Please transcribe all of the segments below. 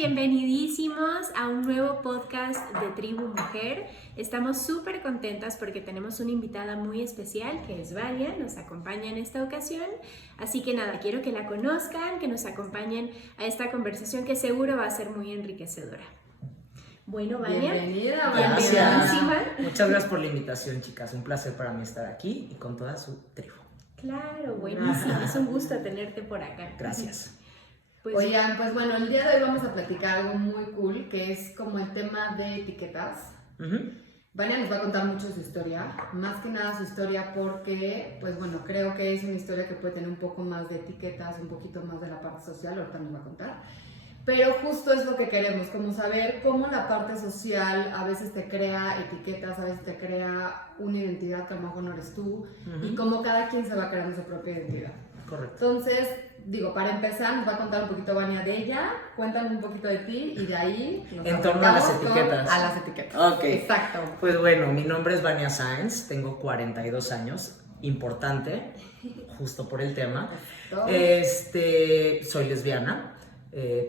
Bienvenidísimos a un nuevo podcast de Tribu Mujer. Estamos súper contentas porque tenemos una invitada muy especial que es Vania, nos acompaña en esta ocasión. Así que nada, quiero que la conozcan, que nos acompañen a esta conversación que seguro va a ser muy enriquecedora. Bueno, Vania, bienvenida. Gracias. Muchas gracias por la invitación, chicas. Un placer para mí estar aquí y con toda su tribu. Claro, buenísimo. Es un gusto tenerte por acá. Gracias. Oigan, pues bueno, el día de hoy vamos a platicar algo muy cool, que es como el tema de etiquetas. Vania nos va a contar mucho su historia, más que nada su historia porque, pues bueno, creo que es una historia que puede tener un poco más de etiquetas, un poquito más de la parte social, ahorita nos va a contar. Pero justo es lo que queremos, como saber cómo la parte social a veces te crea etiquetas, a veces te crea una identidad que a lo mejor no eres tú, y cómo cada quien se va creando su propia identidad. Correcto. Entonces, digo, para empezar, nos va a contar un poquito Vania de ella, cuéntanos un poquito de ti y de ahí nos En torno a las acercamos etiquetas. a las etiquetas. Ok. Exacto. Pues bueno, mi nombre es Vania Sáenz, tengo 42 años, importante, justo por el tema. Soy lesbiana,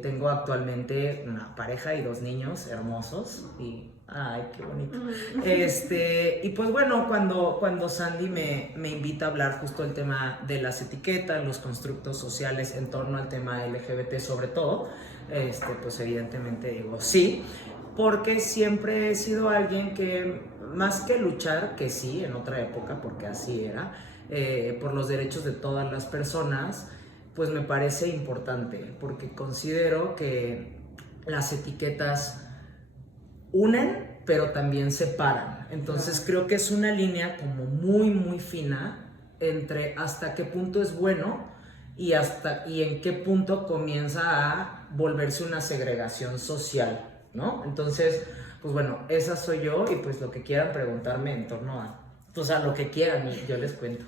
tengo actualmente una pareja y 2 niños hermosos y... ¡Ay, qué bonito! Y pues bueno, cuando Sandy me invita a hablar justo el tema de las etiquetas, los constructos sociales en torno al tema LGBT sobre todo, pues evidentemente digo sí, porque siempre he sido alguien que más que luchar, que sí, en otra época, porque así era, por los derechos de todas las personas, pues me parece importante, porque considero que las etiquetas unen, pero también separan. Entonces creo que es una línea como muy fina entre hasta qué punto es bueno y en qué punto comienza a volverse una segregación social, ¿no? Entonces, pues bueno, esa soy yo y pues lo que quieran preguntarme en torno a, pues a lo que quieran y yo les cuento.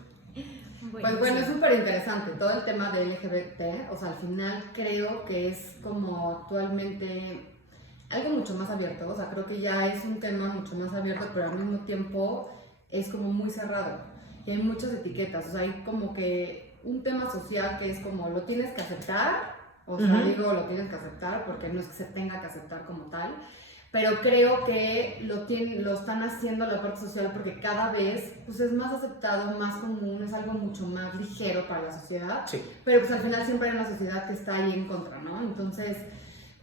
Pues bueno, es súper interesante todo el tema de LGBT, o sea, al final creo que es como actualmente algo mucho más abierto, o sea, creo que ya es un tema mucho más abierto, pero al mismo tiempo es como muy cerrado y hay muchas etiquetas, o sea, hay como que un tema social que es como lo tienes que aceptar, o sea, digo lo tienes que aceptar porque no es que se tenga que aceptar como tal, pero creo que lo están haciendo la parte social porque cada vez pues es más aceptado, más común, es algo mucho más ligero para la sociedad, sí. Pero pues al final siempre hay una sociedad que está ahí en contra, ¿no? Entonces,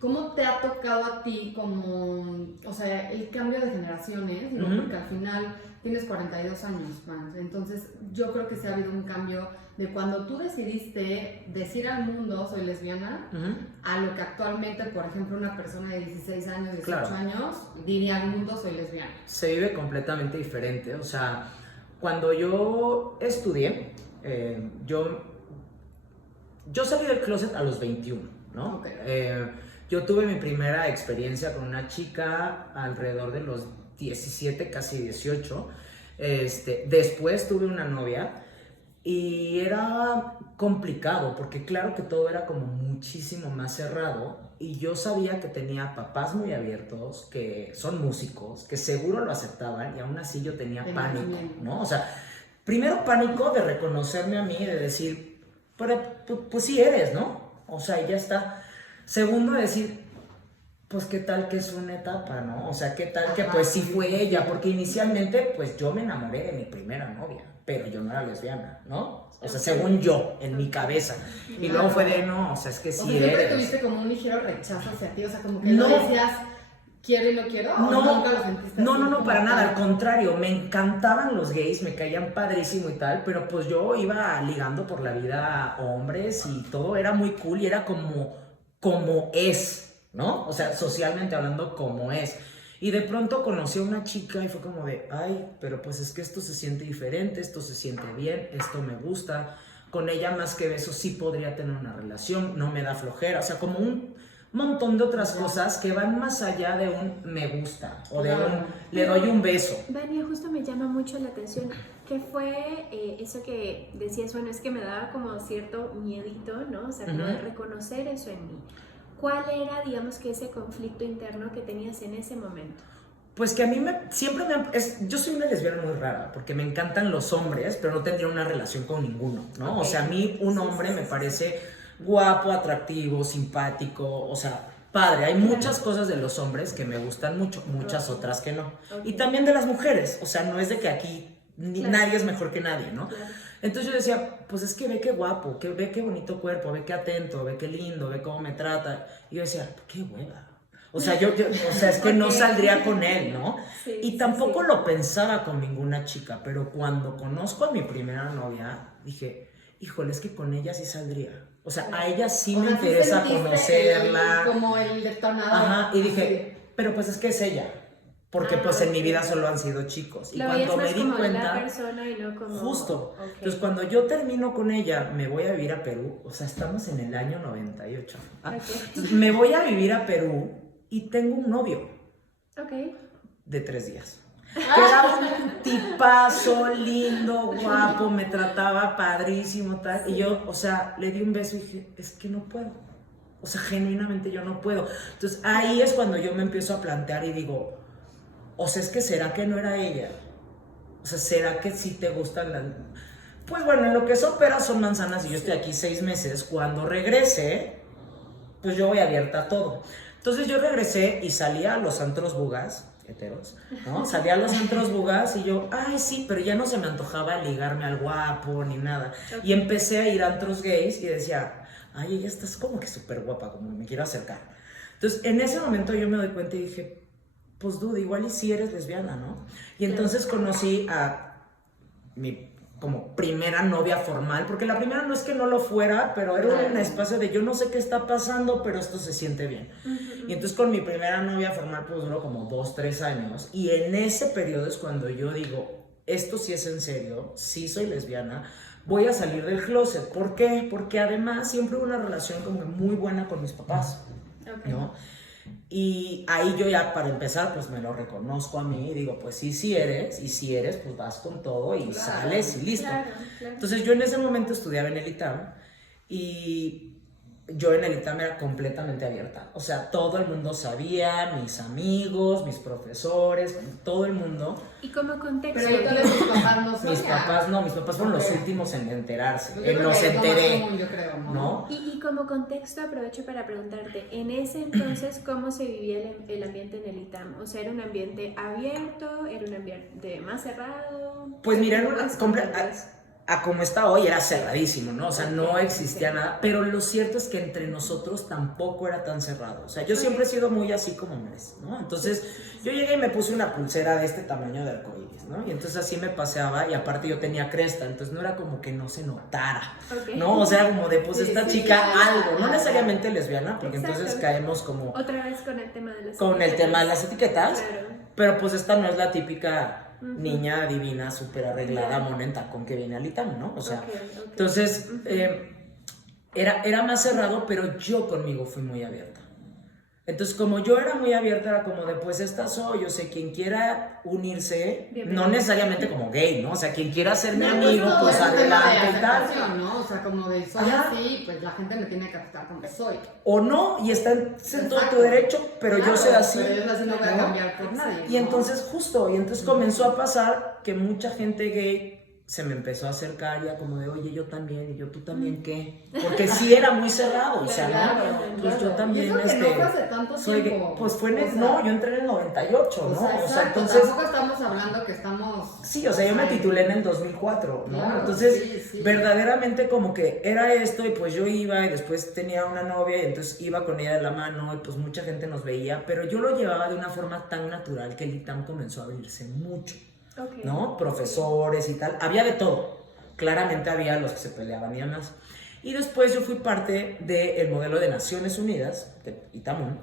¿cómo te ha tocado a ti como, o sea, el cambio de generaciones? ¿No? Porque al final tienes 42 años, más. Entonces yo creo que sí ha habido un cambio de cuando tú decidiste decir al mundo soy lesbiana, a lo que actualmente, por ejemplo, una persona de 16 años, 18 años, diría al mundo soy lesbiana. Se vive completamente diferente, o sea, cuando yo estudié, yo salí del closet a los 21, ¿no? Okay. Yo tuve mi primera experiencia con una chica alrededor de los 17, casi 18. Después tuve una novia y era complicado porque claro que todo era como muchísimo más cerrado y yo sabía que tenía papás muy abiertos, que son músicos, que seguro lo aceptaban y aún así yo tenía pánico, ¿no? O sea, primero pánico de reconocerme a mí y de decir, pero pues sí eres, ¿no? O sea, y ya está. Segundo, decir, pues qué tal que es una etapa, ¿no? O sea, qué tal que pues sí fue ella, porque inicialmente pues yo me enamoré de mi primera novia, pero yo no era lesbiana, ¿no? O sea, según yo, en mi cabeza. Y luego fue de, no, o sea, es que sí eres. ¿Siempre tuviste como un ligero rechazo hacia ti? O sea, como que no decías, quiero y no quiero, ¿o nunca lo sentiste? No, para nada, al contrario, me encantaban los gays, me caían padrísimo y tal, pero pues yo iba ligando por la vida a hombres y todo era muy cool y era como es, ¿no? O sea, socialmente hablando, como es. Y de pronto conocí a una chica y fue como de, ay, pero pues es que esto se siente diferente, esto se siente bien, esto me gusta. Con ella más que eso sí podría tener una relación, no me da flojera, o sea, como un montón de otras cosas que van más allá de un me gusta o de un le doy un beso. Vania, justo me llama mucho la atención. ¿Qué fue eso que decías? Bueno, es que me daba como cierto miedito, ¿no? O sea, como de reconocer eso en mí. ¿Cuál era, digamos, que ese conflicto interno que tenías en ese momento? Pues que a mí yo soy una lesbiana muy rara, porque me encantan los hombres, pero no tendría una relación con ninguno, ¿no? Okay. O sea, a mí un hombre me parece guapo, atractivo, simpático, o sea, padre. Hay muchas cosas de los hombres que me gustan mucho, muchas otras que no. Y también de las mujeres, o sea, no es de que aquí nadie es mejor que nadie, ¿no? Claro. Entonces yo decía, pues es que ve qué guapo, que ve qué bonito cuerpo, ve qué atento, ve qué lindo, ve cómo me trata. Y yo decía, qué hueva. O sea, o sea, es que no saldría con él, ¿no? Sí, y tampoco lo pensaba con ninguna chica, pero cuando conozco a mi primera novia, dije, híjole, es que con ella sí saldría. O sea, a ella sí me interesa conocerla. Como el detonador. Ajá, y dije, pero pues es que es ella. Porque pues en mi vida solo han sido chicos. Y lo cuando me di como cuenta, la persona y no como... justo. Okay. Entonces cuando yo termino con ella, me voy a vivir a Perú. O sea, estamos en el año 98. Entonces, me voy a vivir a Perú y tengo un novio. De 3 días. Que era un tipazo, lindo, guapo, me trataba padrísimo, tal. Y yo, o sea, le di un beso y dije, es que no puedo. O sea, genuinamente yo no puedo. Entonces ahí es cuando yo me empiezo a plantear y digo, o sea, es que ¿será que no era ella? O sea, ¿será que sí te gustan las...? Pues bueno, en lo que son peras son manzanas y yo estoy aquí 6 meses. Cuando regrese, pues yo voy abierta a todo. Entonces yo regresé y salía a los antros bugas, heteros, ¿no? Salía a los antros bugas y yo, ay, sí, pero ya no se me antojaba ligarme al guapo ni nada. Y empecé a ir a antros gays y decía, ay, ella estás como que súper guapa, como me quiero acercar. Entonces, en ese momento yo me doy cuenta y dije, pues dude, igual y sí eres lesbiana, ¿no? Y entonces conocí a mi como primera novia formal, porque la primera no es que no lo fuera, pero era un espacio de yo no sé qué está pasando, pero esto se siente bien. Y entonces con mi primera novia formal pues duró como 2, 3 años, y en ese periodo es cuando yo digo, esto sí es en serio, sí soy lesbiana, voy a salir del closet. ¿Por qué? Porque además siempre hubo una relación como muy buena con mis papás, ¿no? Y ahí yo ya, para empezar, pues me lo reconozco a mí y digo, pues sí eres, y si eres, pues vas con todo y sales y listo. Claro. Entonces yo en ese momento estudiaba en el ITAM y yo en el ITAM era completamente abierta. O sea, todo el mundo sabía, mis amigos, mis profesores, todo el mundo. Y como contexto... Pero entonces mis papás no sabían. Mis papás fueron los últimos en enterarse. Yo creo Los que es lo más enteré. común, yo creo, ¿No? Y como contexto aprovecho para preguntarte, en ese entonces, ¿cómo se vivía el ambiente en el ITAM? O sea, ¿era un ambiente abierto? ¿Era un ambiente más cerrado? Pues mira, era ¿Cómo a como está hoy era cerradísimo, ¿no? O sea, no existía nada, pero lo cierto es que entre nosotros tampoco era tan cerrado. O sea, yo siempre he sido muy así como eres, ¿no? Entonces, yo llegué y me puse una pulsera de este tamaño de arcoíris, ¿no? Y entonces así me paseaba y aparte yo tenía cresta, entonces no era como que no se notara, ¿no? O sea, como de, pues esta chica algo, no necesariamente lesbiana, porque entonces caemos como... Otra vez con el tema de las con el tema de las etiquetas, claro. Pero pues esta no es la típica niña divina, súper arreglada, mona en tacón que viene al ITAM, ¿no? O sea, entonces era más cerrado, pero yo conmigo fui muy abierta. Entonces, como yo era muy abierta, era como de, pues esta soy, o sea, quien quiera unirse, no necesariamente como gay, ¿no? O sea, quien quiera ser mi amigo, pues adelante y tal. ¿no? O sea, como de soy así, pues la gente me tiene que aceptar como soy. O no, y está en todo tu derecho, pero claro, yo soy así. Pero yo así no voy a cambiar por nadie. Y entonces, justo, y entonces comenzó a pasar que mucha gente gay se me empezó a acercar ya como de, oye, yo también, y yo, ¿tú también qué? Porque sí era muy cerrado, o sea, ¿no? Pues yo también, y eso que no fue hace tanto soy tiempo. Gay. Pues fue no, yo entré en el 98, ¿no? O sea, entonces... Tampoco estamos hablando que estamos... Sí, o sea, yo me titulé en el 2004, ¿no? Claro, entonces, verdaderamente como que era esto, y pues yo iba, y después tenía una novia, y entonces iba con ella de la mano, y pues mucha gente nos veía, pero yo lo llevaba de una forma tan natural que el ITAM comenzó a abrirse mucho. ¿No? Profesores y tal, había de todo. Claramente había los que se peleaban y demás. Y después yo fui parte del modelo de Naciones Unidas, de ITAMUN,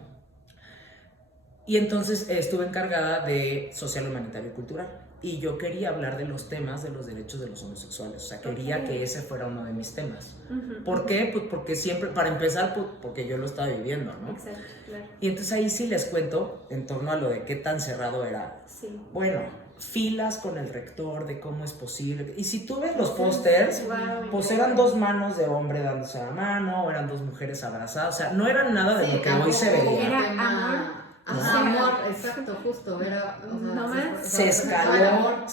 y entonces estuve encargada de social, humanitario y cultural. Y yo quería hablar de los temas de los derechos de los homosexuales, o sea, quería que ese fuera uno de mis temas. ¿Por qué? Pues porque siempre, para empezar, pues porque yo lo estaba viviendo, ¿no? Exacto, claro. Y entonces ahí sí les cuento en torno a lo de qué tan cerrado era. Sí. Bueno, filas con el rector de cómo es posible. Y si tú ves los pósters, pues eran 2 manos de hombre dándose la mano, o eran 2 mujeres abrazadas, o sea, no eran nada de lo que hoy se veía. Era amor Ajá, amor, exacto, justo, era, o sea, no más. Se escaló,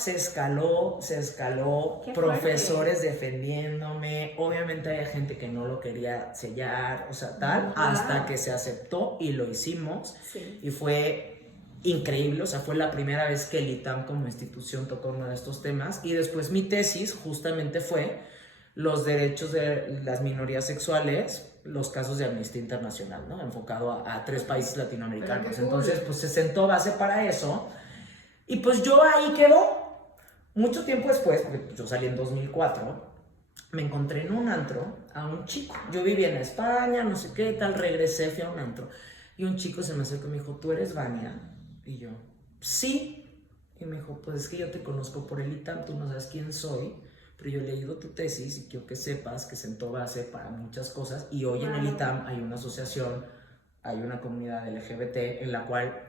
Qué profesores defendiéndome, obviamente había gente que no lo quería sellar, o sea, tal, hasta que se aceptó y lo hicimos, Sí. y fue increíble, o sea, fue la primera vez que el ITAM como institución tocó uno de estos temas, y después mi tesis justamente fue los derechos de las minorías sexuales, los casos de Amnistía Internacional, ¿no? Enfocado a 3 países latinoamericanos. Cool. Entonces, pues se sentó base para eso. Y pues yo ahí quedó. Mucho tiempo después, porque yo salí en 2004, me encontré en un antro a un chico. Yo vivía en España, no sé qué tal, regresé, fui a un antro. Y un chico se me acercó y me dijo, ¿tú eres Vania? Y yo, sí. Y me dijo, pues es que yo te conozco por el ITAM, tú no sabes quién soy, pero yo he leído tu tesis y quiero que sepas que sentó base para muchas cosas, y hoy en el ITAM hay una asociación, hay una comunidad LGBT en la cual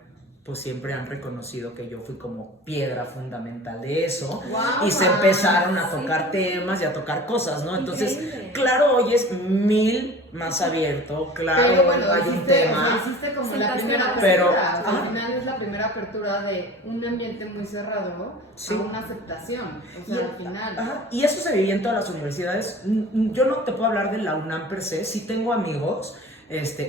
pues siempre han reconocido que yo fui como piedra fundamental de eso, y se empezaron a tocar temas y a tocar cosas, ¿no? Entonces, Increíble. claro, hoy es 1000 más abierto, claro, Pero bueno, hay un hiciste, tema. o sea, hiciste como la Sentaste primera base. Pero- apertura, o sea, ajá. al final es la primera apertura de un ambiente muy cerrado Sí. a una aceptación, o sea, al final. Ajá, y eso se vivía en todas las universidades. Yo no te puedo hablar de la UNAM per se, sí tengo amigos,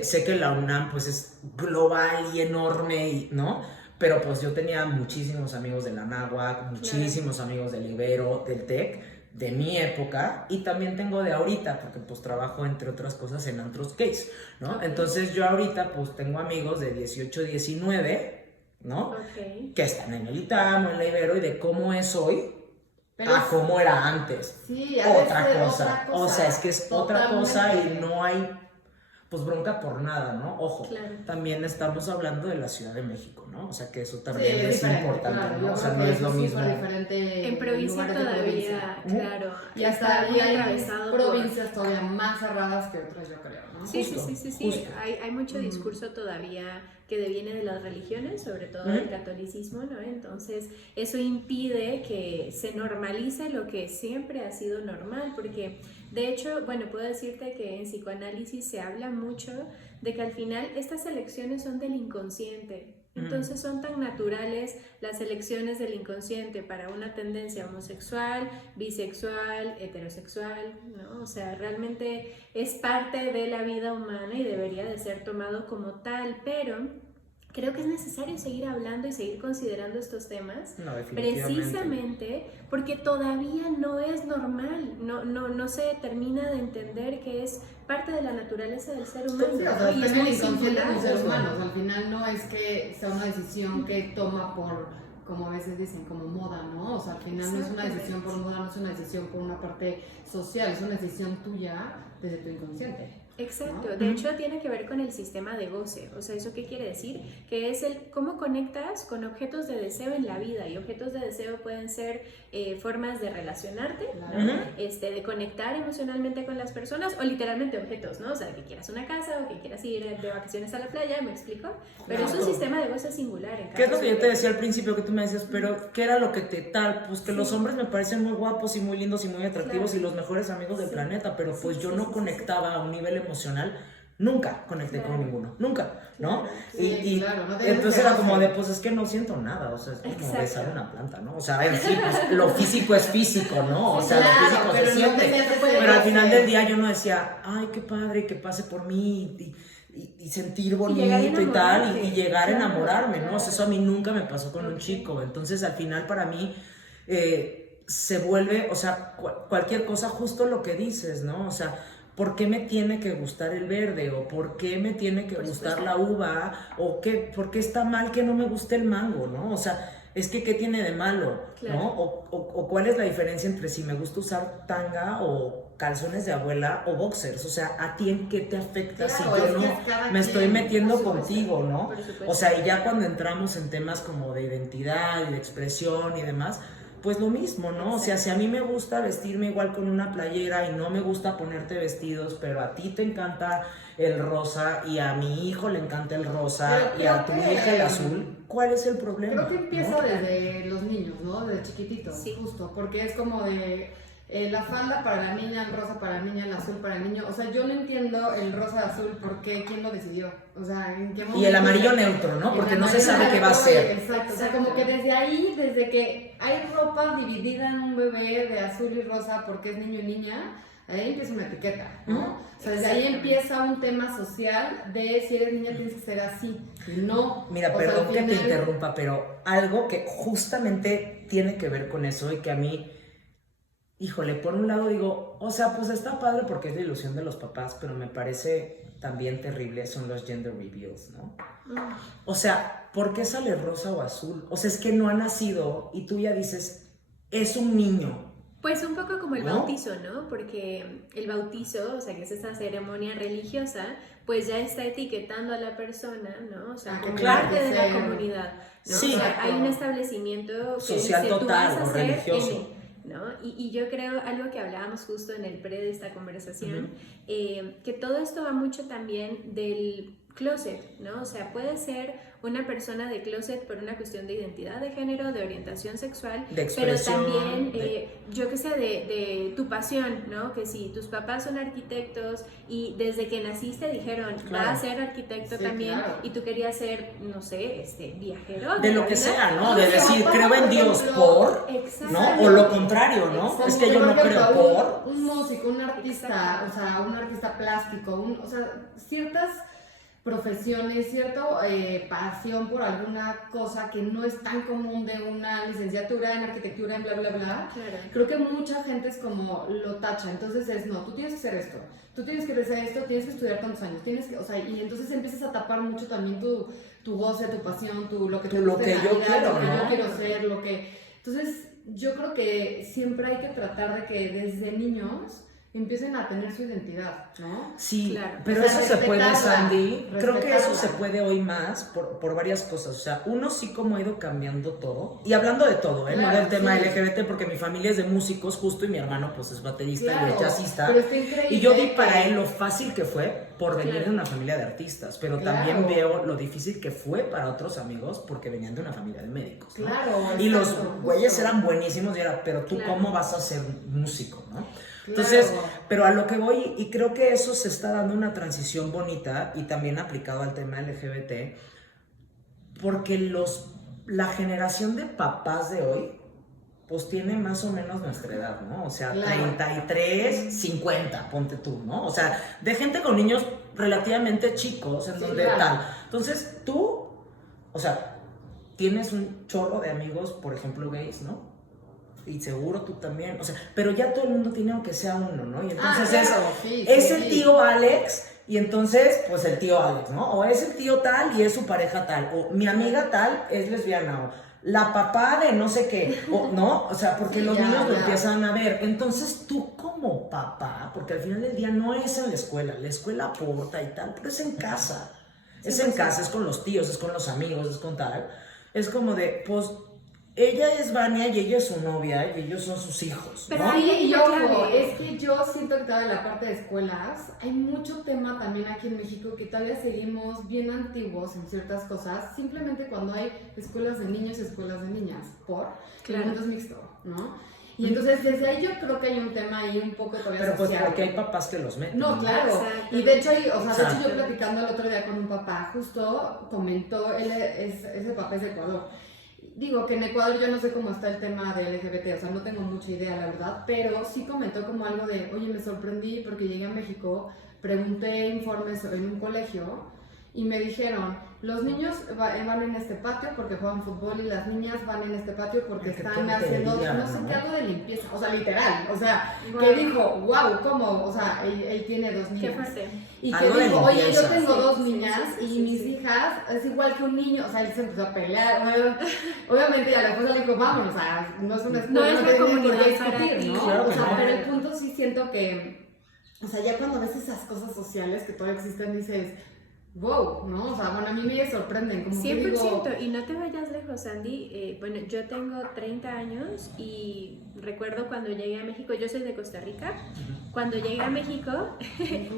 sé que la UNAM pues es global y enorme, y, ¿no? Pero pues yo tenía muchísimos amigos de la Anáhuac, muchísimos amigos del Ibero, del TEC, de mi época, y también tengo de ahorita, porque pues trabajo entre otras cosas en antros gays, ¿no? Ok. Entonces yo ahorita pues tengo amigos de 18, 19, ¿no? Ok. Que están en el ITAM o en la Ibero, y de cómo es hoy Pero a cómo era antes. sí, ha de Otra ser cosa. O sea, es que es otra cosa y totalmente. no hay pues bronca por nada, ¿no? Ojo, Claro. también estamos hablando de la Ciudad de México, ¿no? O sea, que eso Sí, también es diferente, importante, claro, ¿no? yo O sea, creo no que es lo eso mismo. súper diferente En provincia lugares de todavía, provincia. claro. Y hasta está muy ahí hay atravesado por- provincias todavía más cerradas que otras, yo creo, ¿no? Sí, Justo, sí. justo. Hay mucho discurso todavía que deviene de las religiones, sobre todo del catolicismo, ¿no? Entonces, eso impide que se normalice lo que siempre ha sido normal, porque, de hecho, bueno, puedo decirte que en psicoanálisis se habla mucho de que al final estas elecciones son del inconsciente. Entonces son tan naturales las elecciones del inconsciente para una tendencia homosexual, bisexual, heterosexual, ¿no? O sea, realmente es parte de la vida humana y debería de ser tomado como tal, pero creo que es necesario seguir hablando y seguir considerando estos temas, No, definitivamente. precisamente porque todavía no es normal, no se termina de entender que es parte de la naturaleza del ser humano. Sí, o ¿no? sea, Y está es en el muy inconsciente de singular. los seres humanos. Al final no es que sea una decisión que toma por, como a veces dicen, como moda, ¿no? O sea, al final no es una decisión por moda, no es una decisión por una parte social, es una decisión tuya desde tu inconsciente. Exacto, ¿no? de hecho tiene que ver con el sistema de goce, o sea, ¿eso qué quiere decir? Que es el cómo conectas con objetos de deseo en la vida, y objetos de deseo pueden ser formas de relacionarte, Claro. ¿no? De conectar emocionalmente con las personas, o literalmente objetos, ¿no? O sea, que quieras una casa o que quieras ir de vacaciones a la playa, ¿me explico? Pero es un Claro. sistema de goce singular. En ¿Qué es cada lo que yo te sujeto. decía al principio que tú me decías? Pero, ¿qué era lo que te tal? Pues que Sí. los hombres me parecen muy guapos y muy lindos y muy atractivos, Claro. y los mejores amigos del Sí. planeta, pero pues Sí, yo sí, no sí, conectaba a un nivel emocional. Nunca conecté Claro. con ninguno, nunca, ¿no? Claro, sí, claro, no tienes entonces que era como hacer. de, pues es que no siento nada, o sea, es como Exacto. besar una planta, ¿no? O sea, a ver, sí, pues lo físico es físico, ¿no? O sea, Claro, lo físico pero se no siente. tenías ese Pero al final goce. del día yo no decía, ay, qué padre que pase por mí y sentir bonito llegar a y tal, enamorarte. y llegar a Claro, enamorarme, ¿no? O sea, claro. eso a mí nunca me pasó con un Ok. chico. Entonces, al final, para mí, se vuelve, o sea, cualquier cosa, justo lo que dices, ¿no? O sea, ¿por qué me tiene que gustar el verde? ¿O por qué me tiene que Por gustar supuesto. la uva? ¿O por qué está mal que no me guste el mango, ¿no? O sea, es que ¿qué tiene de malo? Claro. ¿No? O ¿cuál es la diferencia entre si me gusta usar tanga o calzones de abuela o boxers? O sea, ¿a ti en qué te afecta Claro, si es yo que no es cada me estoy quien, metiendo por supuesto. contigo, ¿no? Por supuesto. O sea, y ya cuando entramos en temas como de identidad y de expresión y demás, pues lo mismo, ¿no? O sea, si a mí me gusta vestirme igual con una playera y no me gusta ponerte vestidos, pero a ti te encanta el rosa y a mi hijo le encanta el rosa Pero y a creo tu que- hija el azul, ¿cuál es el problema? Creo que empieza ¿no? desde los niños, ¿no? Desde chiquititos, Sí. justo, porque es como de, la falda para la niña, el rosa para la niña, el azul para el niño. O sea, yo no entiendo el rosa azul, ¿por qué? ¿Quién lo decidió? O sea, ¿en qué momento? Y el amarillo neutro, ¿no? Porque no se sabe qué va a ser. Exacto, o sea, como que desde ahí, desde que hay ropa dividida en un bebé de azul y rosa porque es niño y niña, ahí empieza una etiqueta, ¿no? O sea, desde ahí empieza un tema social de si eres niña tienes que ser así, no. Mira, o perdón sea, que te interrumpa, pero algo que justamente tiene que ver con eso y que a mí, híjole, por un lado digo, o sea, pues está padre porque es la ilusión de los papás, pero me parece también terrible son los gender reveals, ¿no? O sea, ¿por qué sale rosa o azul? O sea, es que no ha nacido y tú ya dices, es un niño. Pues un poco como el ¿no? bautizo, ¿no? Porque el bautizo, o sea, que es esa ceremonia religiosa, pues ya está etiquetando a la persona, ¿no? O sea, como claro, parte de la comunidad, ¿no? Sí. O sea, hay un establecimiento que social dice, total, tú vas a o ser religioso. ¿no? Y yo creo, algo que hablábamos justo en el pre de esta conversación, que todo esto va mucho también del closet, ¿no? O sea, puede ser una persona de closet por una cuestión de identidad de género, de orientación sexual, de pero expresión, también, yo qué sé, de tu pasión, ¿no? Que si tus papás son arquitectos y desde que naciste dijeron, va a ser arquitecto también, y tú querías ser, no sé, viajero. De lo que sea, ¿no? De Sí, decir, papá, creo en Dios por, ¿no? O lo contrario, ¿no? Como Es que yo no creo por. Un músico, un artista, o sea, un artista plástico, o sea, ciertas profesiones, cierta pasión por alguna cosa que no es tan común de una licenciatura en arquitectura, en bla, bla, bla. Claro. Creo que mucha gente es como lo tacha, entonces es, no, tú tienes que hacer esto, tú tienes que hacer esto, tienes que estudiar tantos años, tienes que, o sea, y entonces empiezas a tapar mucho también tu goce, tu pasión, lo que te lo gusta que en la yo vida, quiero, lo que ¿no? yo quiero ser, lo que... Entonces, yo creo que siempre hay que tratar de que desde niños empiecen a tener su identidad, ¿no? Sí, claro. pero O sea, eso se puede, Sandy. Creo que eso respetarla. se puede hoy más por varias cosas. O sea, uno sí como ha ido cambiando todo. Y hablando de todo, no Claro, del tema sí. LGBT, porque mi familia es de músicos justo y mi hermano pues es baterista y es jazzista. Pero está increíble Y yo vi que- para él lo fácil que fue por venir Claro. de una familia de artistas. Pero Claro. también veo lo difícil que fue para otros amigos porque venían de una familia de médicos, ¿no? Claro, Y los exacto, güeyes justo. eran buenísimos y era, pero tú Claro. ¿cómo vas a ser músico, no? Entonces, Claro. pero a lo que voy, y creo que eso se está dando una transición bonita y también aplicado al tema LGBT, porque la generación de papás de hoy, pues tiene más o menos nuestra edad, ¿no? O sea, Claro. 33, 50, ponte tú, ¿no? O sea, de gente con niños relativamente chicos, en Sí, donde claro. tal. Entonces, tú, o sea, tienes un chorro de amigos, por ejemplo, gays, ¿no? Y seguro tú también, o sea, pero ya todo el mundo tiene aunque sea uno, ¿no? Y entonces claro, sí, es sí, el sí. tío Alex, y entonces, pues el tío Alex, ¿no? O es el tío tal y es su pareja tal, o mi amiga tal es lesbiana, o la papá de no sé qué, o no, o sea, porque Sí, los ya, niños lo ya. empiezan a ver. Entonces tú como papá, porque al final del día no es en la escuela aporta y tal, pero es en casa. Es en casa, es con los tíos, es con los amigos, es con tal. Es como de, pues, ella es Vania y ella es su novia y ellos son sus hijos, Pero ¿no? ahí- Sí, la yo, clave. es que yo siento que todavía en la parte de escuelas hay mucho tema también aquí en México que todavía seguimos bien antiguos en ciertas cosas, simplemente cuando hay escuelas de niños y escuelas de niñas, Claro. el mundo es mixto, ¿no? Y entonces desde ahí yo creo que hay un tema ahí un poco todavía Pero pues social. porque hay papás que los meten. No, claro. Exacto. Y de hecho, de hecho Exacto. yo platicando el otro día con un papá, justo comentó, ese papá es de Ecuador. Digo que en Ecuador yo no sé cómo está el tema de LGBT, o sea, no tengo mucha idea, la verdad, pero sí comentó como algo de, oye, me sorprendí porque llegué a México, pregunté informes en un colegio y me dijeron, los niños van en este patio porque juegan fútbol y las niñas van en este patio porque Ay, qué están haciendo, tontería, no sé ¿no? qué, algo de limpieza, o sea, literal, o sea, Wow. que dijo, wow, ¿cómo? O sea, él tiene dos Qué niñas. fuerte. Y que Algo de dijo, oye, yo limpieza. tengo Sí, dos sí, niñas sí, y sí, mis sí. hijas es igual que un niño, o sea, él se empezó a pelear, obviamente ya la esposa le dijo, vamos, o sea, no es una No es la tienes por comunidad qué para discutir, ti. ¿no? Claro O que sea, no. pero el punto sí siento que, o sea, ya cuando ves esas cosas sociales que todavía existen, dices, wow, ¿no? O sea, bueno, a mí me sorprenden, como que 100%, digo, y no te vayas lejos, Andy. Bueno, yo tengo 30 años y recuerdo cuando llegué a México, yo soy de Costa Rica. Cuando llegué a México,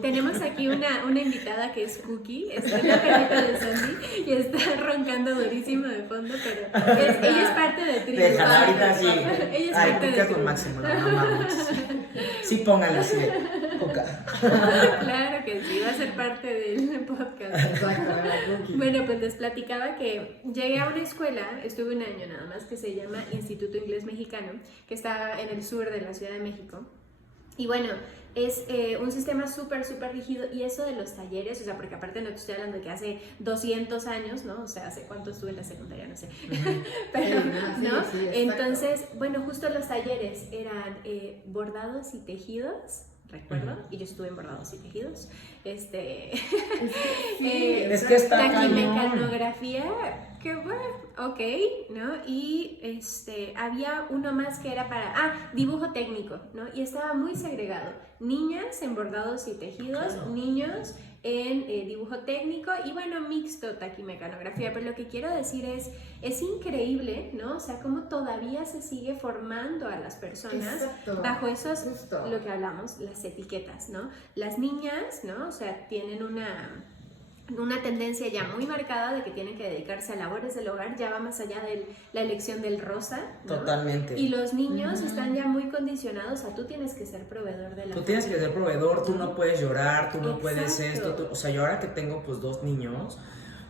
tenemos aquí una invitada que es Cookie, es la perrita de Sandy, y está roncando durísimo de fondo, pero ella es parte de tribu. Déjala, ahorita sí. Ella es Ay, parte de Cuca es lo tribu. máximo, la mamá. Sí, póngale así de Cuca. Claro que sí, va a ser parte del podcast. Exacto, era Cookie. Bueno, pues les platicaba que llegué a una escuela, estuve un año nada más, que se llama Instituto Inglés Mexicano, que está en el sur de la Ciudad de México. Y bueno, es un sistema súper rígido, y eso de los talleres, o sea, porque aparte no te estoy hablando de que hace 200 años, ¿no? O sea, hace cuánto estuve en la secundaria, no sé. Pero, ¿no? Sí, Entonces, bueno, justo los talleres eran bordados y tejidos, recuerdo, y yo estuve en bordados y tejidos. Es que está taquimecanografía, que bueno, ok, ¿no? Y había uno más que era para, dibujo técnico, ¿no? Y estaba muy segregado, niñas en bordados y tejidos, Claro. niños en dibujo técnico, y bueno, mixto taquimecanografía. Pero lo que quiero decir es increíble, ¿no? O sea, cómo todavía se sigue formando a las personas bajo esos, Justo. lo que hablamos, las etiquetas, ¿no? Las niñas, ¿no? O sea, tienen una tendencia ya muy marcada de que tienen que dedicarse a labores del hogar, ya va más allá de la elección del rosa, ¿no? Totalmente. Y los niños están ya muy condicionados a tú tienes que ser proveedor de la Tú tienes que ser proveedor, tú no puedes llorar, tú no puedes Exacto. esto. O sea, yo ahora que tengo pues 2 niños,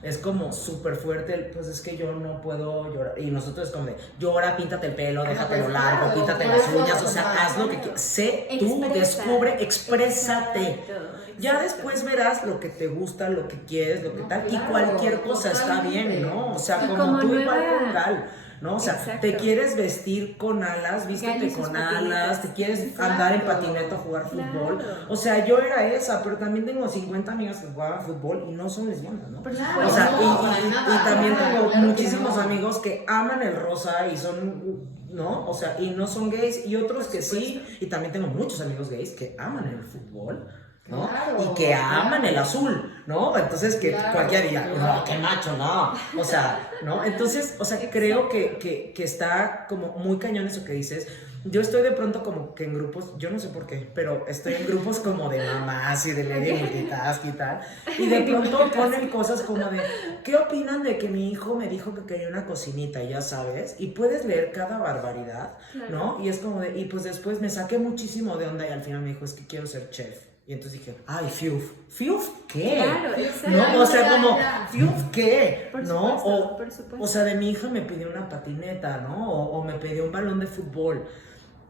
es como súper fuerte, pues es que yo no puedo llorar. Y nosotros es como de, llora, píntate el pelo, déjatelo pues, largo, claro, píntate claro, las uñas, o sea, claro. haz lo que quieras. Sé tú, Expresa. descubre, exprésate. Exacto. Ya después verás lo que te gusta, lo que quieres, lo que No, tal. claro, y cualquier cosa está bien, totalmente. ¿no? O sea, Y como como tú igual nueva- con Gal, ¿no? O sea, Exacto. te quieres vestir con alas, vístete Gal y sus con patinetas. alas, te quieres Exacto. andar en patineta a jugar Claro. fútbol. O sea, yo era esa, pero también tengo 50 amigas que jugaban fútbol y no son lesbianas, ¿no? Por O supuesto. sea, No, para nada. y también Claro, tengo claro que muchísimos no. amigos que aman el rosa y son, ¿no? O sea, y no son gays, y otros Por que sí, supuesto. y también tengo muchos amigos gays que aman el fútbol, ¿no? Claro, Y que aman claro. el azul, ¿no? Entonces que Claro, cualquiera diga, claro. no, qué macho, no. O sea, ¿no? Entonces, o sea, creo que está como muy cañón eso que dices. Yo estoy de pronto como que en grupos, yo no sé por qué, pero estoy en grupos como de mamás y de lady multitask y tal. Y de pronto ponen cosas como de, ¿qué opinan de que mi hijo me dijo que quería una cocinita? Y ya sabes, y puedes leer cada barbaridad, Claro. ¿no? Y es como de, y pues después me saqué muchísimo de onda y al final me dijo, es que quiero ser chef. Y entonces dije, ay, fiuf. ¿Fiuf qué? Claro, exacto. ¿No? O sea, Ya, como, ya. ¿fiuf qué? Por ¿No? supuesto, por supuesto. O sea, de mi hija me pidió una patineta, ¿no? O me pidió un balón de fútbol.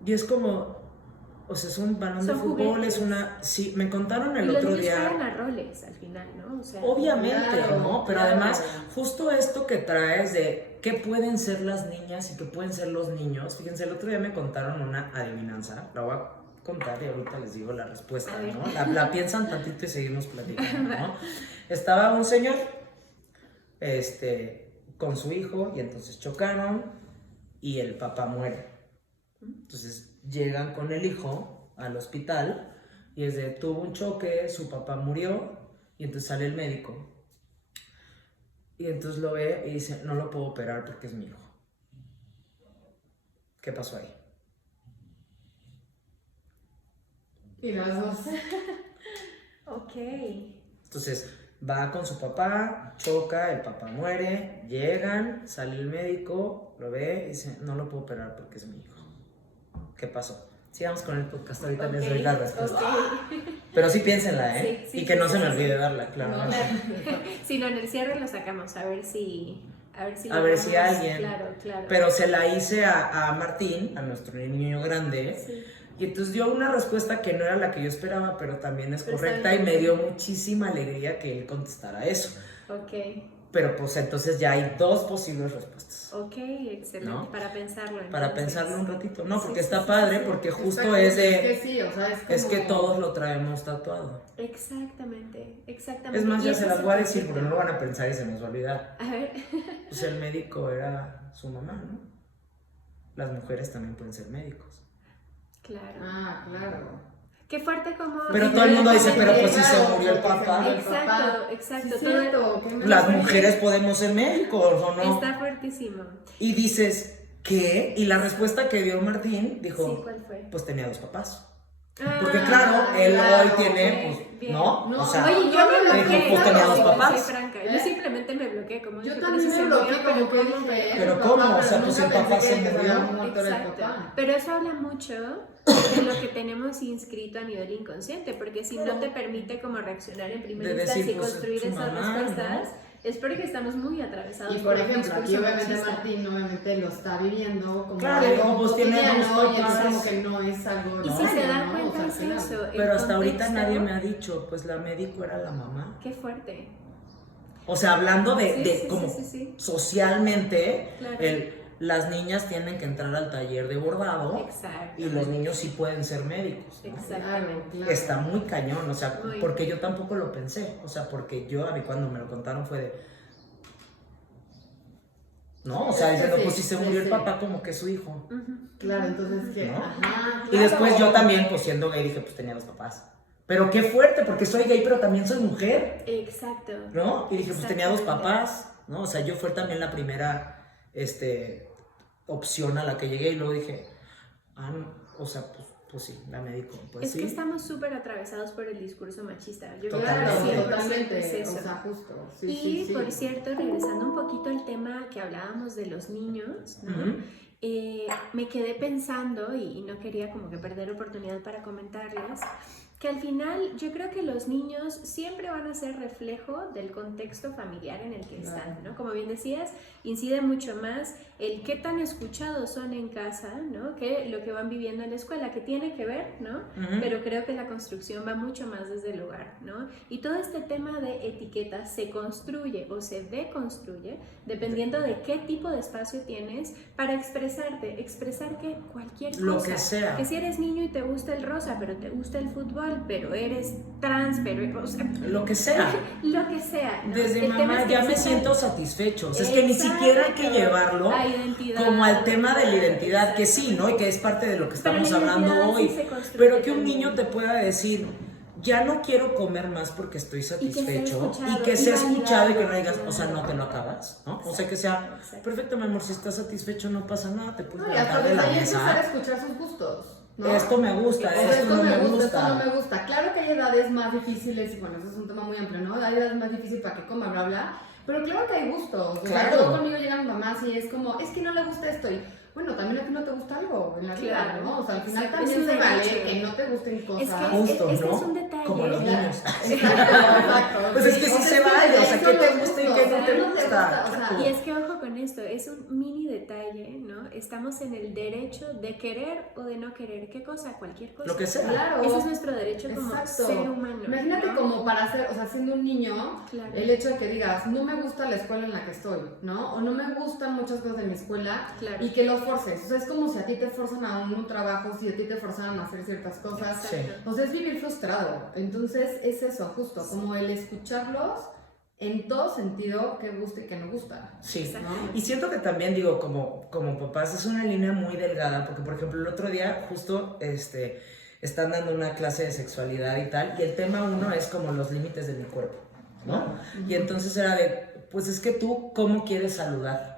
Y es como, o sea, es un balón de Son fútbol, juguetes. es una... Sí, me contaron el y otro los niños día... juegan a roles al final, ¿no? O sea, Obviamente, Claro, ¿no? Pero claro. además, justo esto que traes de qué pueden ser las niñas y qué pueden ser los niños. Fíjense, el otro día me contaron una adivinanza. La voy a contar y ahorita les digo la respuesta, A ver. ¿no? La piensan tantito y seguimos platicando, ¿no? Estaba un señor, con su hijo y entonces chocaron y el papá muere. Entonces llegan con el hijo al hospital y es de, tuvo un choque, su papá murió y entonces sale el médico y entonces lo ve y dice, no lo puedo operar porque es mi hijo. ¿Qué pasó ahí? Y las dos. ok. Entonces va con su papá, choca, el papá muere, llegan, sale el médico, lo ve y dice, no lo puedo operar porque es mi hijo. ¿Qué pasó? Sigamos con el podcast, ahorita les doy la respuesta. Ok. Pero sí piénsenla, ¿eh? Sí, sí, y que sí, no sí, se me sí, olvide sí. darla, claro. No, Si no, en el cierre lo sacamos, a ver si A ver si logramos. alguien. Claro, claro. Pero se la hice a Martín, a nuestro niño grande, Sí. y entonces dio una respuesta que no era la que yo esperaba, pero también es Pero correcta está y bien. me dio muchísima alegría que él contestara eso. Ok, Pero pues entonces ya hay 2 posibles respuestas. ok, excelente. ¿No? Para pensarlo. Para entonces. pensarlo un ratito. No, Sí, porque sí, está sí, padre, sí. porque justo Exacto, es de... Es que sí, o sea, Es que como- todos lo traemos tatuado. Exactamente, exactamente. Es más, Y ya ese se es las el voy a decir concepto. porque no lo van a pensar y se nos va a olvidar. A ver. Pues el médico era su mamá, ¿no? Las mujeres también pueden ser médicos. Claro. Ah, claro. Qué fuerte como... Pero todo el mundo dice, pero pues si se murió el papá. Exacto, exacto. Sí, todo- cierto, qué Las fuerte. mujeres podemos ser médicos, ¿o no? Está fuertísimo. Y dices, ¿qué? Y la respuesta que dio Martín Sí, dijo, ¿cuál fue? pues tenía 2 papás. Porque claro, él claro, hoy tiene, pues, bien. ¿no? No, o sea, Oye, yo me bloqueé. pues tenía dos si te papás. soy franca. Yo simplemente me bloqueé, como Yo dije, también pero me bloqueé, como que ¿cómo? dije, Pero ¿cómo? O sea, pues el papá se murió. muerto el Exacto. papá. Pero eso habla mucho de lo que tenemos inscrito a nivel inconsciente, porque si no te permite como reaccionar en primera De instancia decir, y pues, construir su esas mamá, respuestas, es porque estamos muy atravesados Y por el ejemplo, aquí discurso obviamente machista. Martín obviamente lo está viviendo como Claro, algo pues tiene cotidiano, dos y entonces papás. como que no es algo Y si normal, se dan ¿no? cuenta O sea, al es final. eso. el Pero hasta ahorita contexto. nadie me ha dicho, pues la médico era la mamá. Qué fuerte. O sea, hablando de, Sí, de sí, como sí. socialmente, Claro. las niñas tienen que entrar al taller de bordado Exacto. y los niños sí pueden ser médicos, ¿no? Exactamente. Claro. Está muy cañón, o sea, Muy. porque yo tampoco lo pensé, o sea, porque yo a mí cuando me lo contaron fue de... ¿No? O sea, Es que diciendo, sí, pues si se murió el sí. papá, como que su hijo. Ujú. Claro, entonces que, ¿No? ajá, Y claro. después yo también, pues siendo gay, dije, pues tenía dos papás. Pero qué fuerte, porque soy gay, pero también soy mujer, Exacto. ¿no? Y dije, pues tenía dos Exactamente. papás, ¿no? O sea, yo fue también la primera, opción a la que llegué y luego dije, no, o sea, pues sí, la médico, pues Es sí. que estamos súper atravesados por el discurso machista. Yo creo Claro, que 100% totalmente, es eso. o sea, justo. Sí, Y sí, sí. por cierto, regresando un poquito al tema que hablábamos de los niños, ¿no? Ujú. Me quedé pensando y no quería como que perder oportunidad para comentarles que al final yo creo que los niños siempre van a ser reflejo del contexto familiar en el que están, ¿no? Como bien decías, incide mucho más el qué tan escuchados son en casa, ¿no? Que lo que van viviendo en la escuela, que tiene que ver, ¿no? Ujú. Pero creo que la construcción va mucho más desde el hogar, ¿no? Y todo este tema de etiquetas se construye o se deconstruye dependiendo de qué tipo de espacio tienes para expresar que cualquier cosa, Lo que sea. que si eres niño y te gusta el rosa, pero te gusta el fútbol, pero eres trans, pero, o sea, Lo que sea. lo que sea, ¿no? Desde El tema mamá es que ya me exista siento satisfecho. O sea, es que ni siquiera hay que Exacto. llevarlo La identidad. como al tema de la identidad, que sí, ¿no? Y que es parte de lo que Pero estamos la hablando identidad sí hoy. se construye Pero que un también. niño te pueda decir, ya no quiero comer más porque estoy satisfecho. escuchado, Y que sea y escuchado y que no validado, digas, o sea, no claro. te lo acabas, ¿no? O sea, que sea, Exacto. perfecto, mi amor, si estás satisfecho no pasa nada, te puedes No, y hasta levantar de la desde ahí empezar a mesa. escuchar sus gustos, ¿no? Esto me gusta, O sea, esto no me esto no gusta. me gusta. Claro que hay edades más difíciles, y bueno, eso es un tema muy amplio, ¿no? Hay edades más difíciles para que coma, bla, bla. Pero claro que hay gustos. O sea, Claro. yo conmigo llegan mamás y es como, es que no le gusta esto. Y bueno, también a ti no te gusta algo en la vida, Claro. ¿no? O sea, al final Sí, también es un se vale derecho. que no te gusten cosas. Es que Justo, es ¿no? un detalle. Como los niños. Exacto. Pues es que sí se vale, o sea, ¿qué te gusta y qué no te ¿Qué gusta? O sea, Y es que ojo con esto, es un mini detalle, ¿no? Estamos en el derecho de querer o de no querer. ¿Qué cosa? Cualquier cosa. Lo que sea. claro. Ese es nuestro derecho como Exacto. ser humano. Imagínate ¿no? como para hacer, o sea, siendo un niño, Claro. el hecho de que digas, no me gusta la escuela en la que estoy, ¿no? O no me gustan muchas cosas de mi escuela, Claro. y que lo forces. O sea, es como si a ti te forzan a un trabajo, si a ti te forzaran a hacer ciertas cosas. Sí. O sea, es vivir frustrado. Entonces, es eso, justo, como el escucharlos en todo sentido, que gusta y que no gusta. Sí. Exacto. ¿No? Y siento que también, digo, como papás, es una línea muy delgada, porque, por ejemplo, el otro día justo están dando una clase de sexualidad y tal, y el tema uno es como los límites de mi cuerpo, ¿no? Y entonces era de, pues es que tú, ¿cómo quieres saludar?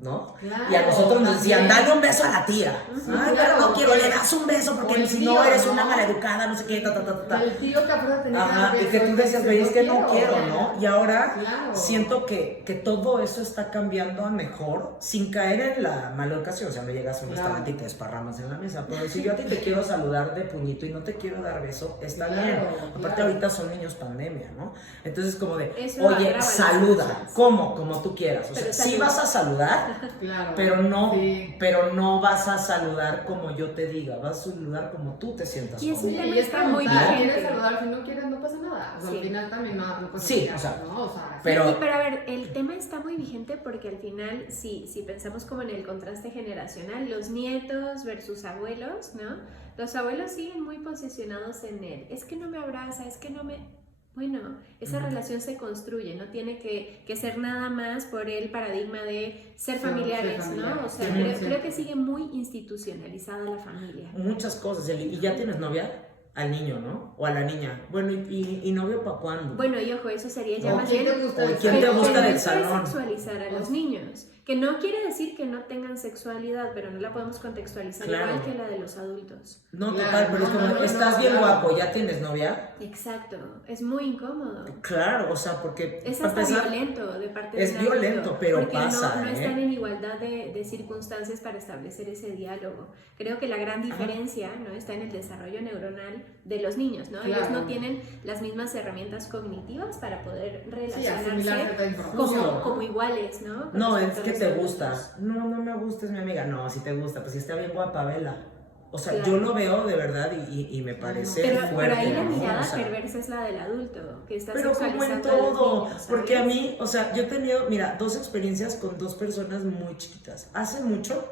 ¿No? Claro, Y a nosotros nos decían, también. dale un beso a la tía. Ay, pero no quiero, le das un beso O porque el si tío, no eres ¿no? una maleducada, no sé qué, ta, ta, ta, ta. El tío que aparte tenía Ajá, y que tú decías, güey, es que no quiero, ¿no? Y ahora siento que todo eso está cambiando a mejor sin caer en la mala educación. O sea, no llegas a un Claro. restaurante y te desparramas en la mesa. Pero si yo a ti te quiero saludar de puñito y no te quiero dar beso, está Claro, bien. claro. Aparte, ahorita son niños pandemia, ¿no? Entonces, como de, Eso oye, agrava las saluda. cosas. ¿Cómo? Como tú quieras. O sea, Pero sí saluda. vas a saludar, Claro. pero Sí. no vas a saludar como yo te diga. Vas a saludar como tú te sientas Y es cómodo. un tema Y es está muy preguntar, vigente. ¿quieres saludar? Si no quieres, no pasa nada. O sea, Sí. al final también no pasa Sí, nada, o sea, ¿no? O sea, pero- Pero a ver, el tema está muy vigente porque al final, si pensamos como en el contraste generacional, los nietos versus abuelos, ¿no? Los abuelos siguen muy posicionados en él. Es que no me abraza, es que no me... Bueno, esa Ujú. relación se construye, no tiene que ser nada más por el paradigma de ser Ser familiares, familiar. ¿no? O sea, Ujú. creo que sigue muy institucionalizada la familia. Muchas cosas. ¿Y ya tienes novia? Al niño, ¿no? O a la niña. Bueno, ¿y novio para cuándo? Bueno, y ojo, eso sería ya ¿o más quién bien... te gusta? ¿O quién te gusta Pero del eso es salón? sexualizar a los niños, Que no quiere decir que no tengan sexualidad, pero no la podemos contextualizar Claro. igual que la de los adultos. No, Claro, total, pero es como, no, estás bien claro. guapo, ¿ya tienes novia? Exacto, es muy incómodo. Claro, o sea, porque Es para hasta empezar, violento de parte de es un adulto, violento, pero porque pasa, no ¿eh? están en igualdad de circunstancias para establecer ese diálogo. Creo que la gran diferencia, ¿no?, está en el desarrollo neuronal de los niños, ¿no? Ellos Claro. no tienen las mismas herramientas cognitivas para poder Sí, asimilar relacionarse cierta información. como iguales, ¿no? Con No, es respecto a que los te adultos. gusta. No, no me gusta, es mi amiga. No, si te gusta, pues si está bien guapa, vela. O sea, Claro. yo lo veo de verdad y me parece Pero fuerte. por ahí la ¿no? mirada O sea, perversa es la del adulto, que está pero como en sexualizando a los todo, niños, ¿sabes? porque a mí, o sea, yo he tenido, mira, 2 experiencias con 2 personas muy chiquitas. Hace mucho,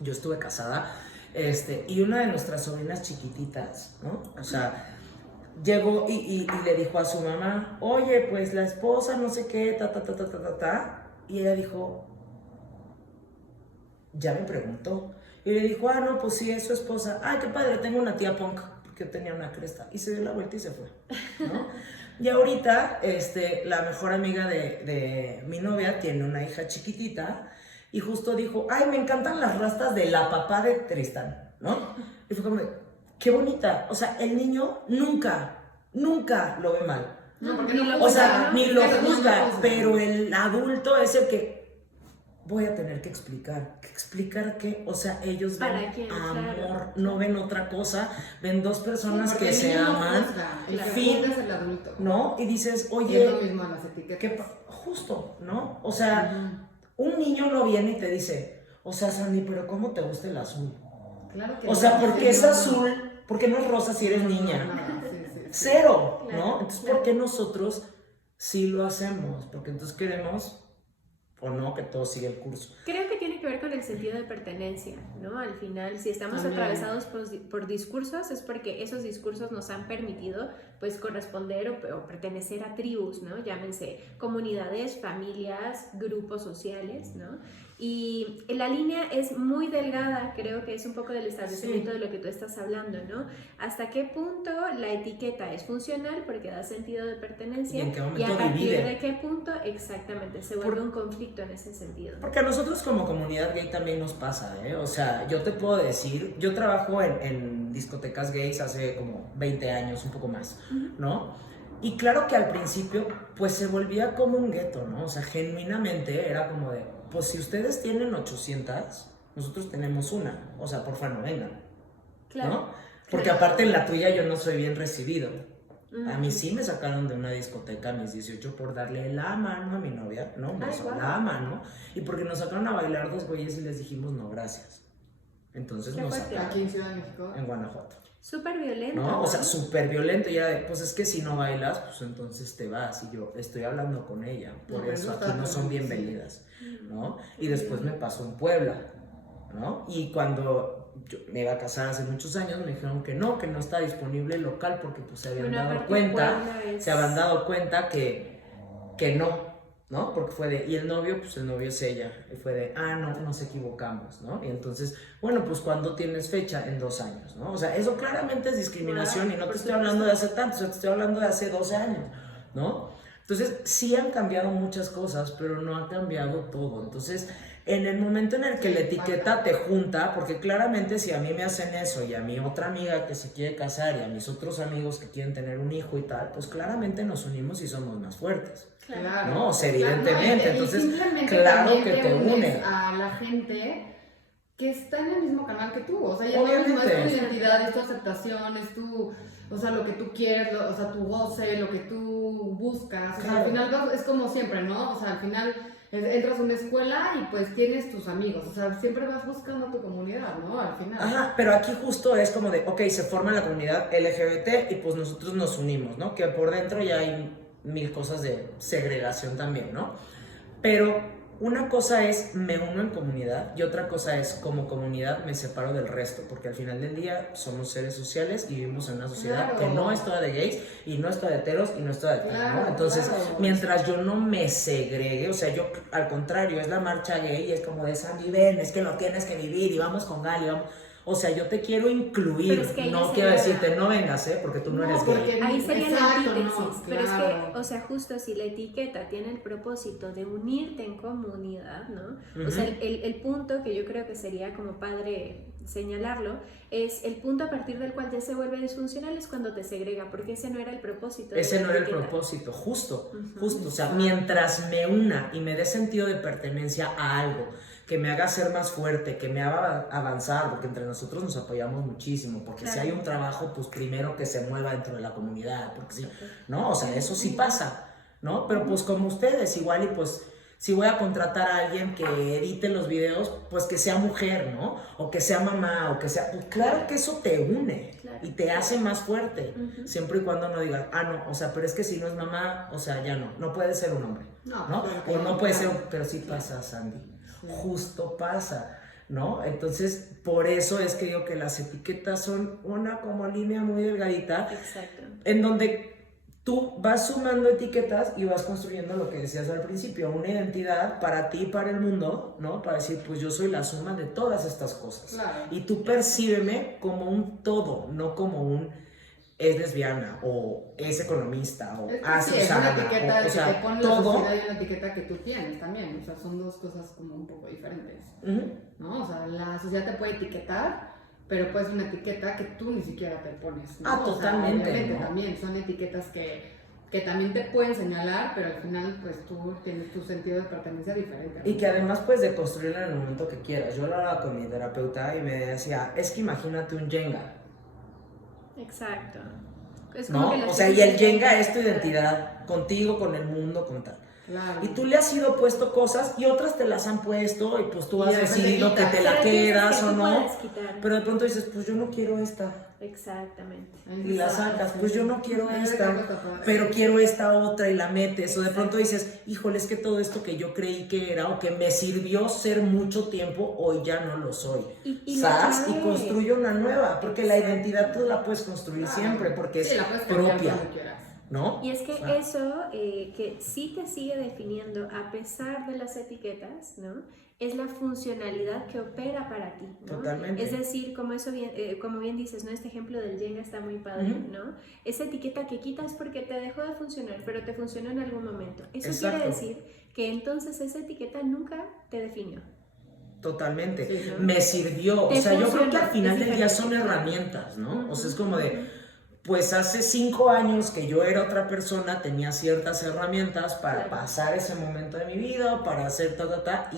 yo estuve casada, y una de nuestras sobrinas chiquititas, ¿no? O sea, llegó y le dijo a su mamá, oye, pues la esposa, no sé qué, y ella dijo, ya me preguntó, y le dijo, ah, no, pues sí, es su esposa, ay, qué padre, tengo una tía punk, porque yo tenía una cresta, y se dio la vuelta y se fue, ¿no? Y ahorita, la mejor amiga de mi novia tiene una hija chiquitita, y justo dijo, ay, me encantan las rastas de la papá de Tristán, ¿no? Y fue como de, qué bonita, o sea, el niño nunca lo ve mal. No, porque Ni no lo O sea, juzga, ni lo Pero no juzga, juzga. pero el adulto es el que voy a tener que explicar. ¿Explicar qué? O sea, ellos ven ¿Para quién? amor, Claro. no ven otra cosa, ven 2 personas Porque que el se niño no aman, juzga, el que fin, juzga es el adulto. ¿no? Y dices, Y es lo oye, mismo en las etiquetas. justo, ¿no? O sea, un niño no viene y te dice, o sea, Sandy, pero ¿cómo te gusta el azul? Claro que O sea, no, porque es no, azul, porque no es rosa si eres niña. no, sí. Cero, Claro, ¿no? Entonces, claro. ¿por qué nosotros sí lo hacemos? Porque entonces queremos, o no, que todo siga el curso. Creo que tiene que ver con el sentido de pertenencia, ¿no? Al final, si estamos También. atravesados por discursos, es porque esos discursos nos han permitido, pues, corresponder o pertenecer a tribus, ¿no? Llámense comunidades, familias, grupos sociales, ¿no? Y la línea es muy delgada, creo que es un poco del establecimiento de lo que tú estás hablando, ¿no? ¿Hasta qué punto la etiqueta es funcional porque da sentido de pertenencia? ¿Y en qué a momento partir divide? de qué punto exactamente se vuelve un conflicto en ese sentido. Porque a nosotros como comunidad gay también nos pasa, ¿eh? O sea, yo te puedo decir, yo trabajo en discotecas gays hace como 20 años, un poco más, ¿no? Y claro que al principio, pues se volvía como un gueto, ¿no? O sea, genuinamente era como de, pues si ustedes tienen 800, nosotros tenemos una. O sea, porfa, no vengan, Claro. ¿no? Porque aparte en la tuya yo no soy bien recibido. A mí sí me sacaron de una discoteca a mis 18 por darle la mano a mi novia, ¿no? Un Ay, beso, guau. la mano. Y porque nos sacaron a bailar 2 güeyes y les dijimos no, gracias. Entonces Qué nos fuerte. sacaron Aquí en Ciudad de México. en Guanajuato, Súper violento. ¿no? O sea, súper violento. Y era de, pues es que si no bailas, pues entonces te vas. Y yo estoy hablando con ella. Por No, eso no aquí está no son bien, bienvenidas, ¿no? Y después me pasó en Puebla, ¿no? Y cuando yo me iba a casar hace muchos años, me dijeron que no está disponible el local porque pues se habían Bueno, dado aparte cuenta, Puebla es- se habían dado cuenta que no, porque fue de, y el novio, pues el novio es ella, y fue de, no, nos equivocamos, ¿no? Y entonces, bueno, pues cuando tienes fecha, en 2 años, ¿no? O sea, eso claramente es discriminación y no te por estoy supuesto. hablando de hace tanto, o sea, te estoy hablando de hace 12 años, ¿no? Entonces, sí han cambiado muchas cosas, pero no ha cambiado todo. Entonces, en el momento en el que la etiqueta te junta, porque claramente si a mí me hacen eso y a mi otra amiga que se quiere casar y a mis otros amigos que quieren tener un hijo y tal, pues claramente nos unimos y somos más fuertes. Claro. No, o sea, evidentemente, y entonces, simplemente claro también que te unes une. a la gente que está en el mismo canal que tú, o sea, ya no Obviamente. es tu identidad, es tu aceptación, es tu, o sea, lo que tú quieres, o sea, tu goce, lo que tú buscas, o sea, al Claro. final es como siempre, ¿no? O sea, al final entras a una escuela y pues tienes tus amigos, o sea, siempre vas buscando tu comunidad, ¿no? Al final. Ajá, pero aquí justo es como de, ok, se forma la comunidad LGBT y pues nosotros nos unimos, ¿no? Que por dentro ya hay 1000 cosas de segregación también, ¿no? Pero una cosa es me uno en comunidad y otra cosa es como comunidad me separo del resto, porque al final del día somos seres sociales y vivimos en una sociedad Claro. que no es toda de gays y no es toda de heteros y no es toda de tal, ¿no? Claro, Entonces, claro. mientras yo no me segregue, o sea, yo al contrario, es la marcha gay y es como de Sandy, ven, es que lo tienes que vivir y vamos con Gali, vamos. O sea, yo te quiero incluir, Pero es que ahí no ya quiero sería- decirte no vengas, porque tú no, eres gay. porque Ahí sería exacto, la antítesis, no, pero es claro. que, o sea, justo si la etiqueta tiene el propósito de unirte en comunidad, ¿no? Ujú. O sea, el punto que yo creo que sería como padre señalarlo, es el punto a partir del cual ya se vuelve disfuncional es cuando te segrega, porque ese no era el propósito. Ese de la no era el etiqueta. propósito, justo, Ujú. justo. O sea, mientras me una y me dé sentido de pertenencia a algo, que me haga ser más fuerte, que me haga avanzar, porque entre nosotros nos apoyamos muchísimo, porque Claro. si hay un trabajo, pues primero que se mueva dentro de la comunidad, porque sí, Ok. ¿no? O sea, eso sí pasa, ¿no? Pero pues como ustedes, igual y pues si voy a contratar a alguien que edite los videos, pues que sea mujer, ¿no? O que sea mamá, o que sea... Pues claro que eso te une Claro. y te hace más fuerte, Ujú. siempre y cuando no digas, no, o sea, pero es que si no es mamá, o sea, ya no puede ser un hombre, No, ¿no? claro que O no puede ser, claro. pero sí pasa, Sandy, Sí. justo pasa, ¿no? Entonces, por eso es que digo que las etiquetas son una como línea muy delgadita, Exacto. en donde tú vas sumando etiquetas y vas construyendo lo que decías al principio, una identidad para ti y para el mundo, ¿no? Para decir, pues yo soy la suma de todas estas cosas. Claro. Y tú percíbeme como un todo, no como un es lesbiana o es economista o Es que hace sí, es una Susana, etiqueta o que sea, te pone la todo. sociedad y una etiqueta que tú tienes también. O sea, son dos cosas como un poco diferentes, Ujú. ¿no? O sea, la sociedad te puede etiquetar, pero puede ser una etiqueta que tú ni siquiera te pones, ¿no? Ah, O sea, totalmente, obviamente ¿no? también son etiquetas que también te pueden señalar, pero al final pues tú tienes tu sentido de pertenencia diferente, ¿no? Y que además puedes deconstruirla en el momento que quieras. Yo lo hablaba con mi terapeuta y me decía, es que imagínate un Jenga, Exacto. Es como que ¿no? las O sea, y el etiquetas- Jenga es tu identidad, contigo, con el mundo, con tal. Claro. Y tú le has ido puesto cosas y otras te las han puesto y pues tú Y has de repente decidido que quitas. te la Pero hay cosas quedas que o tú no. puedes quitar. Pero de pronto dices, pues yo no quiero esta. Exactamente. Y la sacas, pues yo no quiero Sí, esta, está padre. pero quiero esta otra y la metes. O de Exacto. pronto dices, híjole, es que todo esto que yo creí que era o que me sirvió ser mucho tiempo, hoy ya no lo soy. Y la ¿Sabes? Y clave- construye una nueva, porque la Exacto. identidad tú la puedes construir Claro. siempre, porque Sí, es la puedes cambiar propia, cuando quieras. ¿no? Y es que O sea, eso que sí te sigue definiendo a pesar de las etiquetas, ¿no? Es la funcionalidad que opera para ti, ¿no? Totalmente. Es decir, como bien dices, ¿no? Este ejemplo del Jenga está muy padre, Ujú. ¿no? Esa etiqueta que quitas porque te dejó de funcionar, pero te funcionó en algún momento. Eso Exacto. quiere decir que entonces esa etiqueta nunca te definió. Totalmente. Sí, ¿no? Me sirvió. Te O sea, yo creo que funciona, al final es del día diferente. son herramientas, ¿no? O sea, es como Ujú. de, pues hace 5 años que yo era otra persona, tenía ciertas herramientas para Claro. pasar ese momento de mi vida, para hacer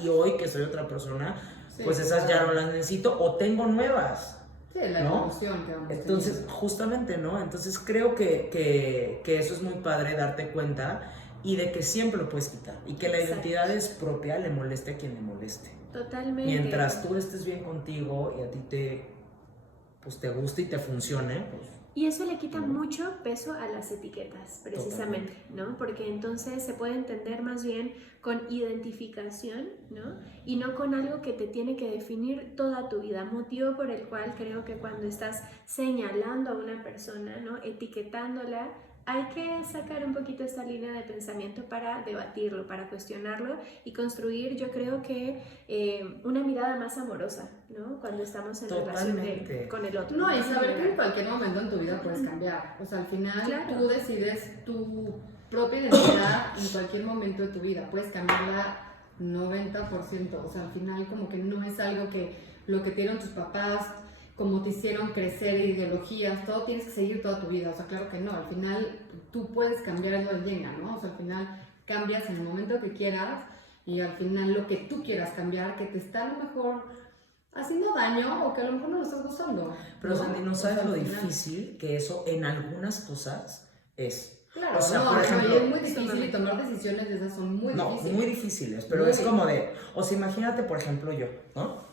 y hoy que soy otra persona, Sí, pues esas ya no las necesito o tengo nuevas. Sí, la ¿no? evolución que vamos Entonces, teniendo. justamente, ¿no? Entonces creo que eso es muy padre, darte cuenta y de que siempre lo puedes quitar y que la Exacto. identidad es propia, le moleste a quien le moleste. Totalmente. Mientras tú estés bien contigo y a ti te guste y te funcione, pues Y eso le quita mucho peso a las etiquetas, precisamente, ¿no? Porque entonces se puede entender más bien con identificación, ¿no? Y no con algo que te tiene que definir toda tu vida. Motivo por el cual creo que cuando estás señalando a una persona, ¿no? Etiquetándola, hay que sacar un poquito esta línea de pensamiento para debatirlo, para cuestionarlo y construir, yo creo que una mirada más amorosa, ¿no? Cuando estamos en relación con el otro. No, y saber que en cualquier momento en tu vida puedes cambiar. O sea, al final Claro. tú decides tu propia identidad en cualquier momento de tu vida. Puedes cambiarla 90%. O sea, al final como que no es algo que lo que tienen tus papás, como te hicieron crecer, ideologías, todo tienes que seguir toda tu vida. O sea, claro que no. Al final tú puedes cambiar lo del Jenga, ¿no? O sea, al final cambias en el momento que quieras y al final lo que tú quieras cambiar, que te está a lo mejor haciendo daño o que a lo mejor no lo estás gustando. pero Sandy, no O sea, sabes al lo final- difícil que eso en algunas cosas es. Claro, O sea, no, por ejemplo, y es muy difícil y tomar decisiones de esas son muy No, difíciles. muy difíciles, pero Muy es como de, o sea, imagínate, por ejemplo, yo, ¿no?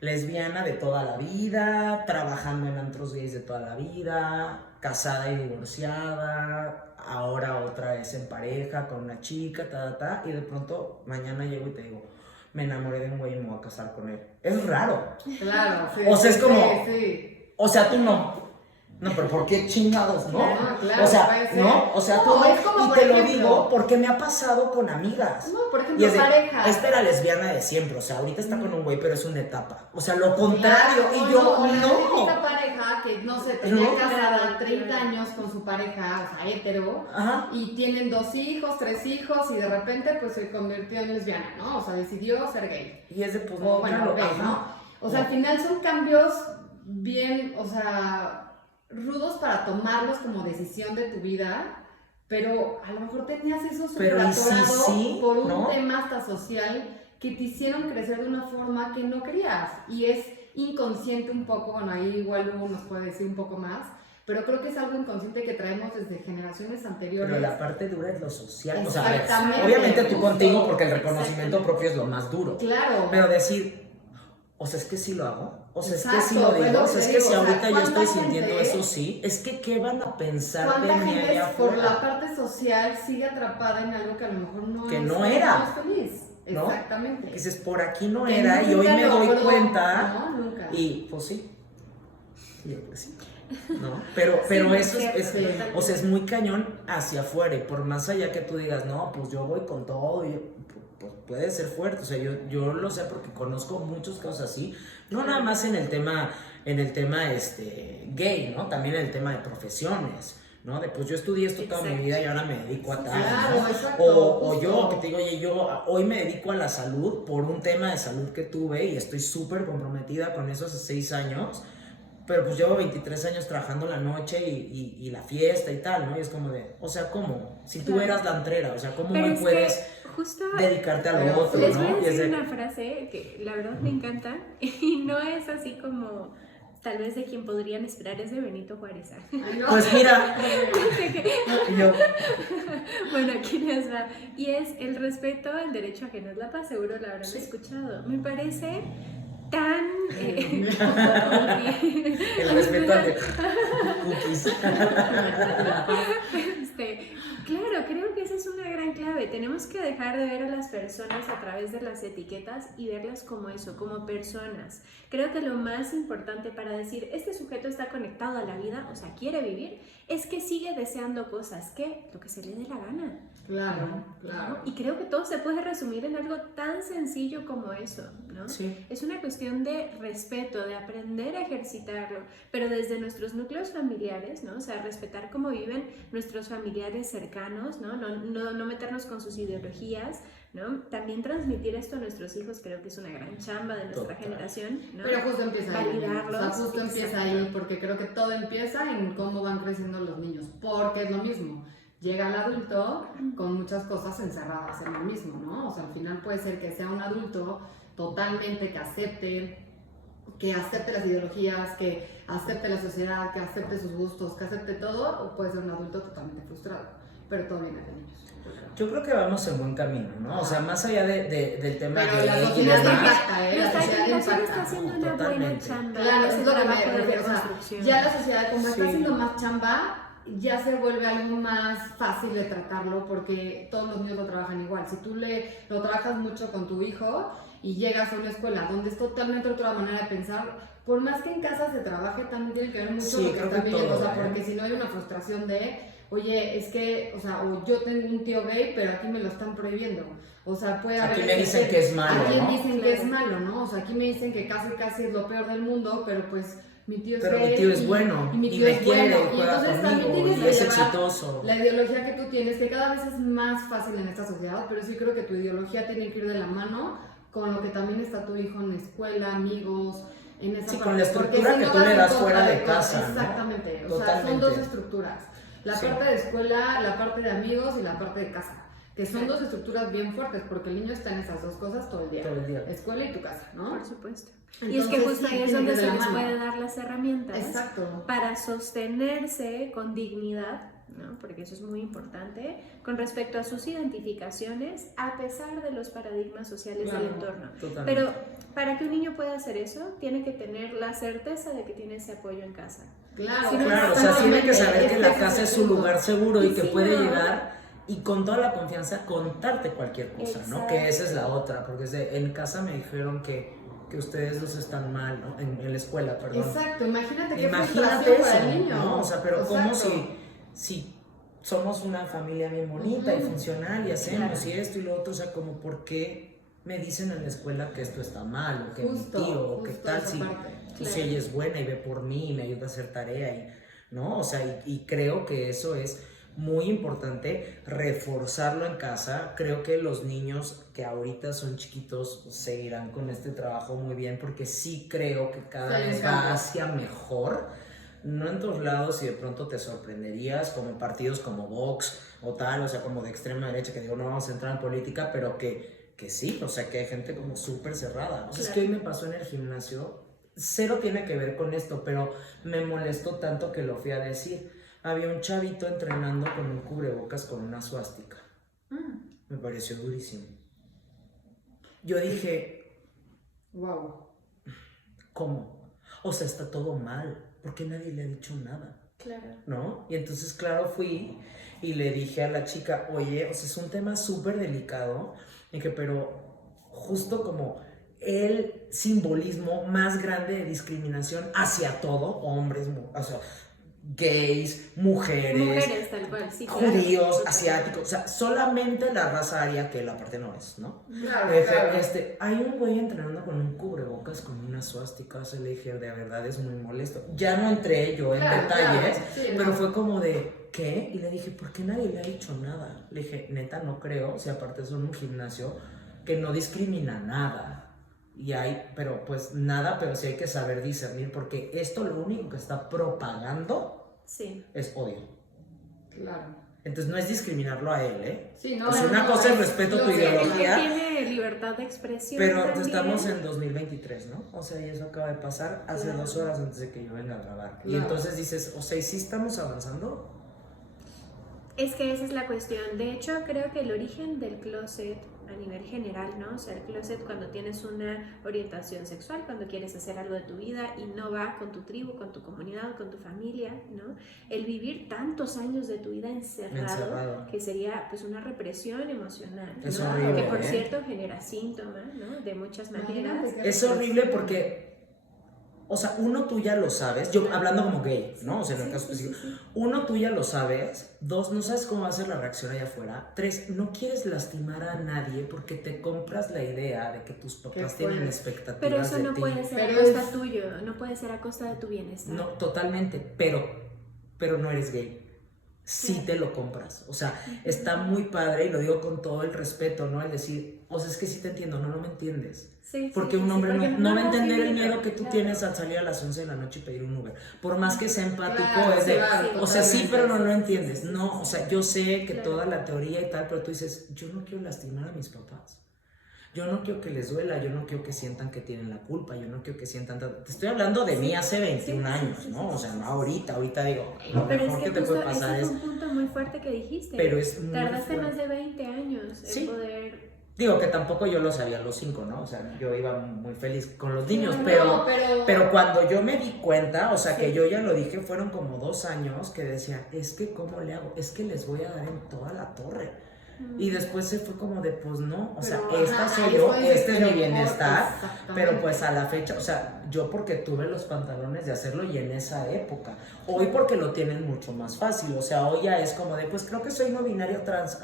Lesbiana de toda la vida, trabajando en antros gays de toda la vida, casada y divorciada, ahora otra vez en pareja con una chica, y de pronto mañana llego y te digo, me enamoré de un güey y me voy a casar con él. Es raro. Claro, sí. O sea, es sí, como- sí. O sea, tú no. No, pero ¿por qué chingados, no? Claro, o sea, puede ser. ¿no? O sea, No, tú, es como, y por te lo ejemplo, digo porque me ha pasado con amigas. No, por Y ejemplo, es de, pareja. esta era lesbiana de siempre, o sea, ahorita está con un güey, pero es una etapa. O sea, lo contrario, Claro, y yo, o la no. típica pareja que, no sé, tenía No. casada 30 años con su pareja, o sea, hetero, Ajá. y tienen 2 hijos, 3 hijos, y de repente, pues, se convirtió en lesbiana, ¿no? O sea, decidió ser gay. Y es de, pues, O, bueno, gay, ajá. ¿no? O sea, al final son cambios bien, o sea, rudos para tomarlos como decisión de tu vida, pero a lo mejor tenías eso Pero ¿y si superatorado sí? por un ¿No? tema hasta social que te hicieron crecer de una forma que no querías, y es inconsciente un poco. Bueno, ahí igual Hugo nos puede decir un poco más, pero creo que es algo inconsciente que traemos desde generaciones anteriores. Pero la parte dura es lo social. O sea, a ver, Exactamente, obviamente tú justo. contigo, porque el reconocimiento propio es lo más duro. Claro. Pero decir, o sea, es que sí lo hago. O sea, es que sí Exacto, lo digo. O sea, es que si o sea, ahorita yo estoy ¿cuánta sintiendo gente- eso, sí. Es que, ¿qué van a pensar de ¿Cuánta mí gente allá por afuera? la parte social sigue atrapada en algo que a lo mejor no Que es, no era. no es feliz? ¿No? Exactamente. Dices, por aquí no Que era, y hoy nunca me doy logró, cuenta. No, nunca. Y pues sí. Yo creo que sí. ¿No? Pero eso es, o sea, es muy cañón hacia afuera, y por más allá que tú digas, no, pues yo voy con todo, y pues puede ser fuerte. O sea, yo lo sé porque conozco muchos casos así, no nada más en el tema gay, ¿no? También en el tema de profesiones, ¿no? De pues yo estudié esto toda mi vida y ahora me dedico a tal, Claro, ¿no? exacto, O yo justo. que te digo, oye, yo hoy me dedico a la salud por un tema de salud que tuve y estoy súper comprometida con eso hace 6 años. Pero pues llevo 23 años trabajando la noche y la fiesta y tal, ¿no? Y es como de, o sea, ¿cómo? Si tú Claro. eras la antrera, o sea, ¿cómo Pero hoy es puedes que justo dedicarte a lo Pero otro, les voy a ¿no? Y es decir de, una frase que la verdad me encanta y no es así como tal vez de quien podrían esperar, es de Benito Juárez. Ay, no. pues mira, y yo, Bueno, aquí les va. Y es el respeto al derecho ajeno es la paz, seguro la habrán escuchado. Me parece tan... el respeto al de cookies. Claro, creo que esa es una gran clave. Tenemos que dejar de ver a las personas a través de las etiquetas y verlas como eso, como personas. Creo que lo más importante para decir, este sujeto está conectado a la vida, o sea, quiere vivir, es que sigue deseando cosas, que lo que se le dé la gana. Claro, claro. Y creo que todo se puede resumir en algo tan sencillo como eso, ¿no? Sí. Es una cuestión de respeto, de aprender a ejercitarlo, pero desde nuestros núcleos familiares, ¿no? O sea, respetar cómo viven nuestros familiares cercanos, ¿no? No meternos con sus ideologías, ¿no? También transmitir esto a nuestros hijos creo que es una gran chamba de nuestra Total. generación, ¿no? Pero justo empieza ahí. Validarlos. O sea, justo empieza Exacto. ahí, porque creo que todo empieza en cómo van creciendo los niños. Porque es lo mismo. Llega el adulto con muchas cosas encerradas en lo mismo, ¿no? O sea, al final puede ser que sea un adulto totalmente que acepte las ideologías, que acepte la sociedad, que acepte sus gustos, que acepte todo, o puede ser un adulto totalmente frustrado. Pero todo viene de niños. Yo creo que vamos en buen camino, ¿no? O sea, más allá del tema Pero la gay y sociedad demás, impacta, ¿eh? La Nuestra sociedad generación está impacta. haciendo una buena Totalmente. chamba. Claro, en ese es lo que trabajo me de refiero. O sea, reconstrucción. ya la sociedad, como está Sí. haciendo más chamba, ya se vuelve algo más fácil de tratarlo porque todos los niños lo trabajan igual. Si tú lo trabajas mucho con tu hijo y llegas a una escuela donde es totalmente otra manera de pensar, por más que en casa se trabaje, también tiene que ver mucho Sí, lo que creo están que viviendo. todo, O sea, porque si no hay una frustración de, oye, es que, o sea, o yo tengo un tío gay, pero aquí me lo están prohibiendo. O sea, puede haber... aquí me dicen que es malo, Aquí ¿no? dicen que Claro. es malo, ¿no? O sea, aquí me dicen que casi es lo peor del mundo, pero pues mi tío es Pero gay mi tío es y- bueno, y mi y tío me es quiere, bueno. y juega entonces también conmigo, tienes y que es llevar exitoso. la ideología que tú tienes, que cada vez es más fácil en esta sociedad, pero sí creo que tu ideología tiene que ir de la mano con lo que también está tu hijo en la escuela, amigos, en esa Sí, parte. con la Porque estructura si que no tú vas le en das contra fuera de cosas- casa, ¿no? Exactamente, o sea, son Totalmente. dos estructuras. La Sí. parte de escuela, la parte de amigos y la parte de casa. Que son Sí. dos estructuras bien fuertes, porque el niño está en esas dos cosas todo el día. Todo el día. Escuela y tu casa, ¿no? Por supuesto. Y es que Entonces, justo sí, ahí es tiene donde que ir se de la les mano. puede dar las herramientas Exacto. para sostenerse con dignidad, ¿no? Porque eso es muy importante, con respecto a sus identificaciones, a pesar de los paradigmas sociales del Claro. entorno. Totalmente. Pero para que un niño pueda hacer eso, tiene que tener la certeza de que tiene ese apoyo en casa. Claro, Sí, Claro, o sea, tiene que saber que la ese casa el es su punto. lugar seguro y Y que si puede no- llegar y con toda la confianza contarte cualquier cosa, ¿no? Exacto. Que esa es la otra, porque en casa me dijeron que que ustedes dos están mal, ¿no? En la escuela, perdón. Exacto, imagínate qué Imagínate frustración eso, para el niño. ¿no? O sea, pero como Exacto. si somos una familia bien bonita y funcional y hacemos y esto y lo otro, o sea, como por qué me dicen en la escuela que esto está mal, o que Justo, mi tío, o que justo tal, esa si, parte. pues, Claro. si ella es buena y ve por mí y me ayuda a hacer tarea, y, ¿no? O sea, y creo que eso es muy importante, reforzarlo en casa. Creo que los niños que ahorita son chiquitos seguirán con este trabajo muy bien, porque sí creo que cada Sí, vez claro. va hacia mejor. No en todos lados, y de pronto te sorprenderías, como partidos como Vox o tal, o sea, como de extrema derecha, que digo, no vamos a entrar en política, pero que sí, o sea, que hay gente como súper cerrada. O sea, es que hoy me pasó en el gimnasio, cero tiene que ver con esto, pero me molestó tanto que lo fui a decir. Había un chavito entrenando con un cubrebocas con una suástica. Me pareció durísimo. Yo dije, Wow. ¿cómo? O sea, está todo mal, porque nadie le ha dicho nada. Claro. ¿No? Y entonces, claro, fui y le dije a la chica, oye, o sea, es un tema súper delicado, y que, pero justo como el simbolismo más grande de discriminación hacia todo, hombres, o sea, gays, Mujeres, tal cual, sí. Claro. judíos, asiáticos, o sea, solamente la raza aria, que la parte no es, ¿no? Claro, Le dije, claro. hay un güey entrenando con un cubrebocas con una suástica, o sea, le dije, de verdad es muy molesto. Ya no entré yo en Claro, detalles, claro, sí, pero no. fue como de, ¿qué? Y le dije, ¿por qué nadie le ha dicho nada? Le dije, neta, no creo, si aparte son un gimnasio que no discrimina nada. Y hay, pero pues nada, pero sí hay que saber discernir, porque esto lo único que está propagando Sí. es odio. Claro. Entonces no es discriminarlo a él, ¿eh? Sí, no, Pues no, una no, cosa es es respeto a tu lo que- ideología, Tiene libertad de expresión. pero también. estamos en 2023, ¿no? O sea, y eso acaba de pasar hace Claro. 2 horas antes de que yo venga a grabar. Y Claro. entonces dices, o sea, ¿y sí estamos avanzando? Es que esa es la cuestión. De hecho, creo que el origen del closet a nivel general, ¿no? O sea, el closet cuando tienes una orientación sexual, cuando quieres hacer algo de tu vida y no va con tu tribu, con tu comunidad, con tu familia, ¿no? El vivir tantos años de tu vida encerrado. Que sería pues una represión emocional, Es ¿no? horrible, Que por ¿eh? cierto genera síntomas, ¿no? De muchas maneras. Imagínate qué Es horrible porque, o sea, uno tú ya lo sabes, yo hablando como gay, ¿no? O sea, en el caso específico, uno tú ya lo sabes, 2, no sabes cómo va a ser la reacción allá afuera, 3, no quieres lastimar a nadie porque te compras la idea de que tus papás Qué tienen fuerte. expectativas Pero eso de no ti. puede ser Pero a costa es- tuyo, no puede ser a costa de tu bienestar. No, totalmente, pero no eres gay. Sí te lo compras. O sea, está muy padre, y lo digo con todo el respeto, ¿no? El decir, o sea, es que sí te entiendo, no me entiendes. Sí, Porque sí, un sí, hombre porque no va a lo has entender el vivido, miedo que tú claro. tienes al salir a las 11 de la noche y pedir un Uber. Por más que sea empático, Claro, es de, claro, o sea, sí, totalmente. pero no lo Sí, sí, entiendes. sí, sí, No, sí, o sí. sea, yo sé que Claro. toda la teoría y tal, pero tú dices, yo no quiero lastimar a mis papás. Yo no quiero que les duela, yo no quiero que sientan que tienen la culpa, yo no quiero que sientan... Te estoy hablando de mí hace 21 sí, años, sí, ¿no? sí, O sea, sí, no sí, ahorita digo, lo Pero es mejor que que te puede justo pasar ese es... fue un punto muy fuerte que dijiste. Pero es muy Tardaste fuerte. más de 20 años Sí. en poder... Digo que tampoco yo lo sabía a los 5, ¿no? O sea, yo iba muy feliz con los niños, No, pero cuando yo me di cuenta, o sea, Sí. que yo ya lo dije, fueron como 2 años que decía, es que ¿cómo le hago? Es que les voy a dar en toda la torre. Y después se fue como de, pues no, o sea, Pero, esta ajá, soy ahí yo, fue este es mi pero bienestar, exactamente. pero pues a la fecha, o sea, yo porque tuve los pantalones de hacerlo y en esa época, hoy porque lo tienen mucho más fácil, o sea, hoy ya es como de, pues creo que soy no binario trans,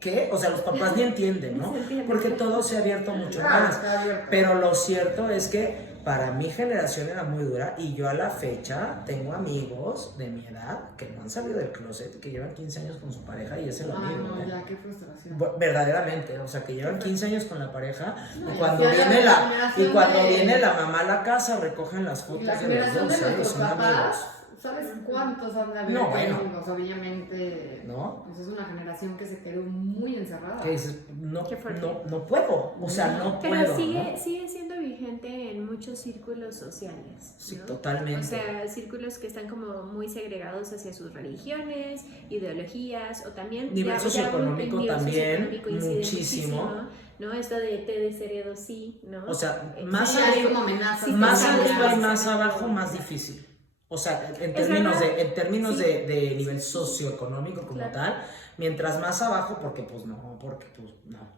¿qué? O sea, los papás ni entienden, ¿no? Se entiende. Porque todo se ha abierto mucho Claro, más. está abierto. Pero lo cierto es que para mi generación era muy dura y yo a la fecha tengo amigos de mi edad que no han salido del closet, que llevan 15 años con su pareja y es el Ah, amigo. no, ¿eh? ya, qué frustración. Verdaderamente, o sea, que llevan 15 años con la pareja No, y y cuando ya viene la la generación cuando de- viene la mamá a la casa recogen las Y fotos la de los generación dos, de ¿eh? Y nuestros son amigos, papás, ¿sabes cuántos han de haber No, bueno. amigos? Obviamente, ¿no? pues es una generación que se quedó muy encerrada. Que dices, no, Qué fuerte. no puedo, o sea, no Pero puedo, sigue, ¿no? sigue siendo vigente en muchos círculos sociales. Sí, ¿no? totalmente. O sea, círculos que están como muy segregados hacia sus religiones, ideologías, o también... Nivel socioeconómico nivel también, socioeconómico incide muchísimo. ¿no? Esto de te desheredo sí, ¿no? O sea, Sí, más Sí, hay arriba, como amenazas. Sí, más sí, arriba sí, y más sí. abajo, más difícil. O sea, en Es términos, verdad. en términos Sí. de nivel socioeconómico como Claro. tal, mientras más abajo, porque pues no,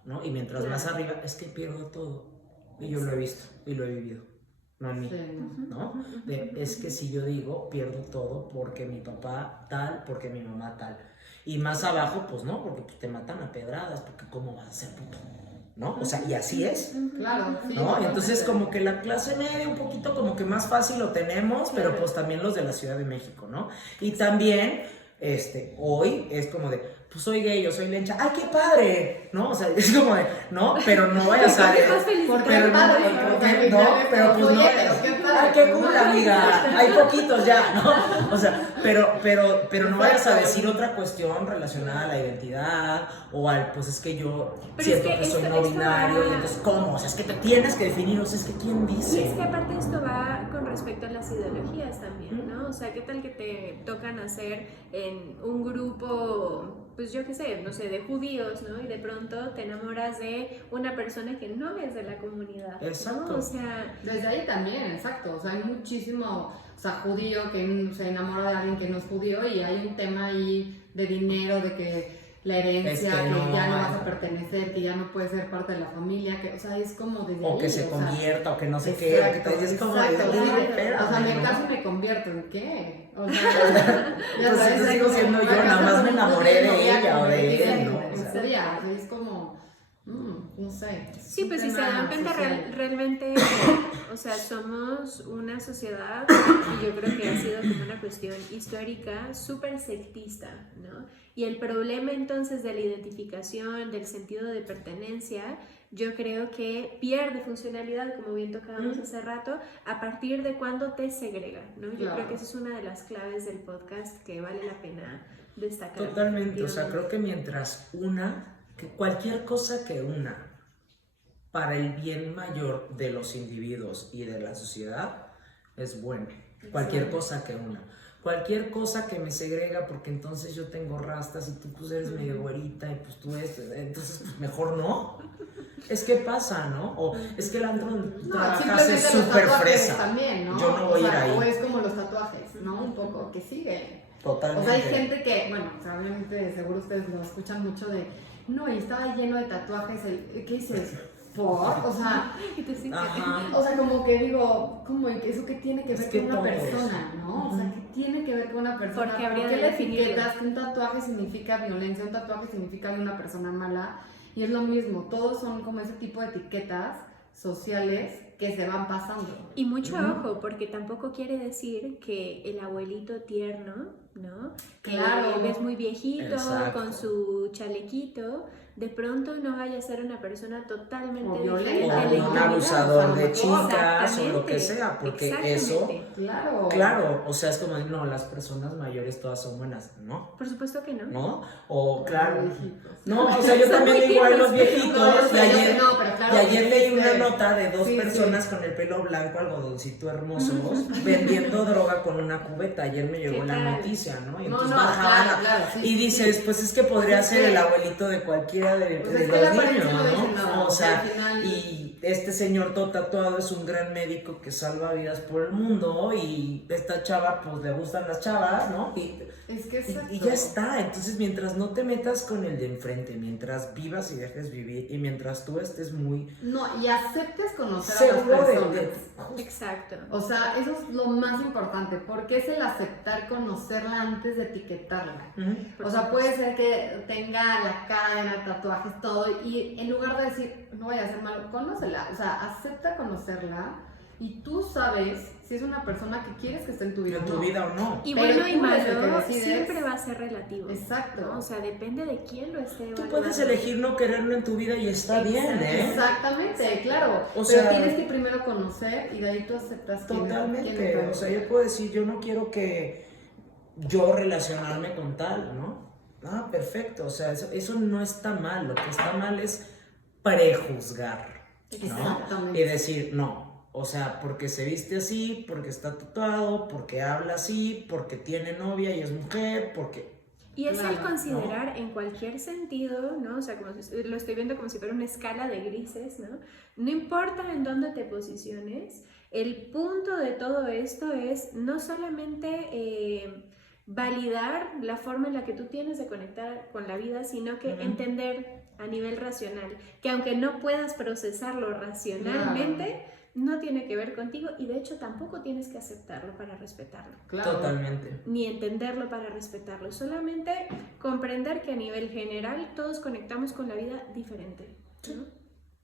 ¿no? Y mientras más Claro. arriba, es que pierdo todo. Y yo lo he visto y lo he vivido. No a mí, Sí, ¿no? Es que si yo digo, pierdo todo porque mi papá tal, porque mi mamá tal. Y más abajo, pues no, porque pues, te matan a pedradas, porque ¿cómo vas a ser puto? ¿No? O sea, y así es, claro, sí. ¿no? Entonces totalmente. como que la clase media un poquito como que más fácil lo tenemos, pero pues también los de la Ciudad de México, ¿no? Y también, hoy es como de, pues soy gay, yo soy lencha, ¡ay, qué padre! ¿No? O sea, es como de, no, pero no vayas a... Porque Pero es no, padre, no, o sea, no, pero pues oye, no pero es. qué padre. Ay, qué cool, amiga. Hay poquitos ya, ¿no? O sea, pero no vayas a decir otra cuestión relacionada a la identidad o al, pues es que yo Pero siento es que que soy esto no binario va- y entonces, ¿cómo? O sea, es que te tienes que definir, o sea, es que ¿quién Y dice? es que aparte esto va con respecto a las ideologías también, ¿no? O sea, ¿qué tal que te tocan hacer en un grupo, pues yo qué sé, no sé, de judíos, ¿no? Y de pronto te enamoras de una persona que no es de la comunidad, ¿no? Exacto. O sea... Desde ahí también, exacto. O sea, hay muchísimo, o sea, judío que se enamora de alguien que no es judío y hay un tema ahí de dinero, de que la herencia, Es que que no, ya no vas a pertenecer, que ya no puedes ser parte de la familia, que, o sea, es como desde ahí. O que se o sea, convierta, o que no sé qué, o que te dices como de, exacto, "Uy, sí, espérame, o sea, me ¿no?". caso y me convierto en qué, o sea, Pues sabes, eso es sigo como, siendo me yo, caso nada más con me un enamoré judío, de novia, ella o de convertirse él, en ¿no? O sea, judía, o sea, es como, no sé. Sí, un pues si se tema dan cuenta social. realmente, o sea, somos una sociedad y yo creo que ha sido como una cuestión histórica súper sectista, ¿no? Y el problema entonces de la identificación, del sentido de pertenencia, yo creo que pierde funcionalidad, como bien tocábamos hace rato, a partir de cuando te segrega, ¿no? Yo Claro. creo que esa es una de las claves del podcast que vale la pena destacar. totalmente, o sea, creo que mientras que cualquier cosa que una para el bien mayor de los individuos y de la sociedad es bueno. Cualquier cosa que una. Cualquier cosa que me segrega porque entonces yo tengo rastas y tú pues eres medio güerita y pues tú entonces pues mejor no. Es que pasa, ¿no? O es que el antro donde tú trabajas es simplemente los súper tatuajes fresa. también, ¿no? Yo no voy a ir ahí. O es como los tatuajes, ¿no? Un poco, que sigue. Totalmente. O sea, hay gente que, bueno, o sea, obviamente seguro ustedes lo escuchan mucho de, no, y estaba lleno de tatuajes, ¿qué dices? ¿Por? O sea, Ajá. o sea, como que digo, ¿cómo? ¿Eso qué tiene que Es ver que con una todo persona, eso. no? O sea, ¿qué tiene que ver con una persona? ¿Por qué habría de le definirlo? etiquetas que un tatuaje significa violencia, un tatuaje significa una persona mala? Y es lo mismo, todos son como ese tipo de etiquetas sociales que se van pasando. Y mucho ojo, porque tampoco quiere decir que el abuelito tierno, ¿no? Claro. Que ves muy viejito, Exacto. con su chalequito, de pronto no vaya a ser una persona totalmente O diferente. violenta. a la O un intimidad. abusador de Exactamente. chicas o lo que sea, porque eso, claro, o sea, es como, no, las personas mayores todas son buenas, ¿no? Por supuesto que no. ¿No? O claro, Viejitos. no, o sea, yo Son también muy digo a los tiernos, viejitos, No, y ayer, no, pero claro y ayer que leí una existe. nota de dos Sí, personas sí. con el pelo blanco, algodoncito hermosos, vendiendo droga con una cubeta. Ayer me llegó ¿Qué la tal? noticia, ¿no? Y No, entonces no, bajaban claro, sí, y dices, pues es que podría Pues es ser que- el abuelito de cualquiera de, Pues de es que la los apariencia niños, no dice ¿no? nada, O sea, al final- y este señor todo tatuado es un gran médico que salva vidas por el mundo y esta chava, pues le gustan las chavas, ¿no? Es que Y ya está, entonces mientras no te metas con el de enfrente, mientras vivas y dejes vivir y mientras tú estés muy No, y aceptes conocer a seguro las de, personas. Exacto. O sea, eso es lo más importante, porque es el aceptar conocerla antes de etiquetarla. Ujú. O sea, puede ser que tenga la cara llena de tatuajes, todo, y en lugar de decir, no vaya a ser malo, conócela. O sea, acepta conocerla y tú sabes si es una persona que quieres que esté en tu vida en o tu no. vida o no. Y Pero bueno y tú eres el que malo decides. siempre va a ser relativo. Exacto. ¿no? O sea, depende de quién lo esté Tú evaluando. puedes elegir no quererlo en tu vida y está bien, ¿eh? Exactamente, claro. O Pero sea- tienes que primero conocer y de ahí tú aceptas quién Totalmente, es. o sea, yo puedo decir, yo no quiero que yo relacionarme con tal, ¿no? Ah, perfecto, o sea, eso no está mal, lo que está mal es prejuzgar, ¿no? Exactamente. Y decir, no, o sea, porque se viste así, porque está tatuado, porque habla así, porque tiene novia y es mujer, porque... Y es el Claro, considerar en cualquier sentido, ¿no? O sea, lo estoy viendo como si fuera una escala de grises, ¿no? No importa en dónde te posiciones, el punto de todo esto es no solamente validar la forma en la que tú tienes de conectar con la vida, sino que entender a nivel racional, que aunque no puedas procesarlo racionalmente, no tiene que ver contigo y de hecho tampoco tienes que aceptarlo para respetarlo. Claro. Totalmente. Ni entenderlo para respetarlo, solamente comprender que a nivel general todos conectamos con la vida diferente, ¿no?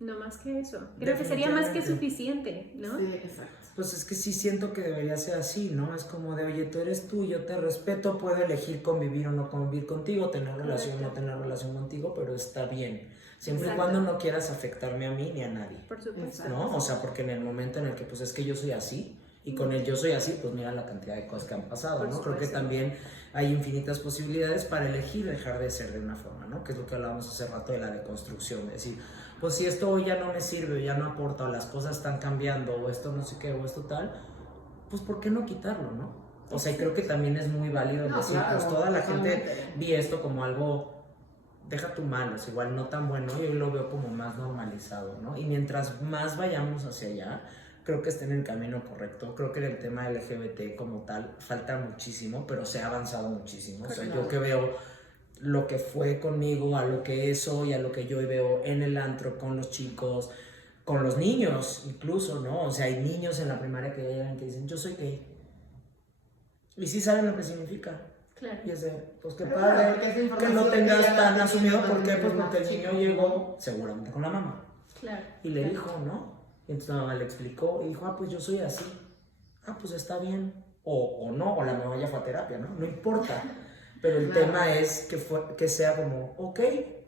No más que eso. Creo que sería más que suficiente, ¿no? Sí, exacto. Pues es que sí siento que debería ser así, ¿no? Es como de, oye, tú eres tú, yo te respeto, puedo elegir convivir o no convivir contigo, tener relación o no tener relación contigo, pero está bien. Siempre y Exacto. cuando no quieras afectarme a mí ni a nadie, Por supuesto. ¿no? O sea, porque en el momento en el que, pues es que yo soy así, y con el yo soy así, pues mira la cantidad de cosas que han pasado, Por ¿no? Creo que supuesto. también hay infinitas posibilidades para elegir dejar de ser de una forma, ¿no? Que es lo que hablábamos hace rato de la deconstrucción, de decir, pues si esto hoy ya no me sirve, o ya no aporta, o las cosas están cambiando, o esto no sé qué, o esto tal, pues ¿por qué no quitarlo, no? O sea, y creo que también es muy válido decir, claro, pues toda la gente totalmente. vi esto como algo, deja tu mal, es igual no tan bueno, yo lo veo como más normalizado, ¿no? Y mientras más vayamos hacia allá, creo que está en el camino correcto. Creo que en el tema LGBT como tal falta muchísimo, pero se ha avanzado muchísimo. O sea, yo que veo lo que fue conmigo, a lo que es hoy, a lo que yo veo en el antro con los chicos, con los niños incluso, ¿no? O sea, hay niños en la primaria que llegan que dicen, yo soy gay. Y sí saben lo que significa. Claro. Y es de, pues qué Pero padre claro, porque esa que información lo tengas ya la tan tienes asumido. ¿Por qué? desde Pues más porque el chico, niño llegó seguramente con la mamá. Claro. Y le dijo, ¿no? Y entonces la mamá le explicó y dijo, ah, pues yo soy así. Ah, pues está bien. O no, o la mamá ya fue a terapia, ¿no? No importa. Pero el Claro. tema es que sea como, ok.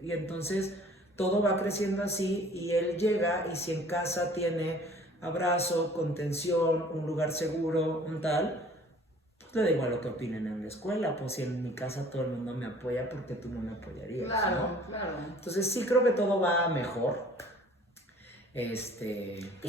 Y entonces todo va creciendo así y él llega y si en casa tiene abrazo, contención, un lugar seguro, un tal, pues le da igual lo que opinen en la escuela. Pues si en mi casa todo el mundo me apoya, ¿por qué tú no me apoyarías? Claro, ¿no? claro. Entonces sí creo que todo va mejor. Y Pues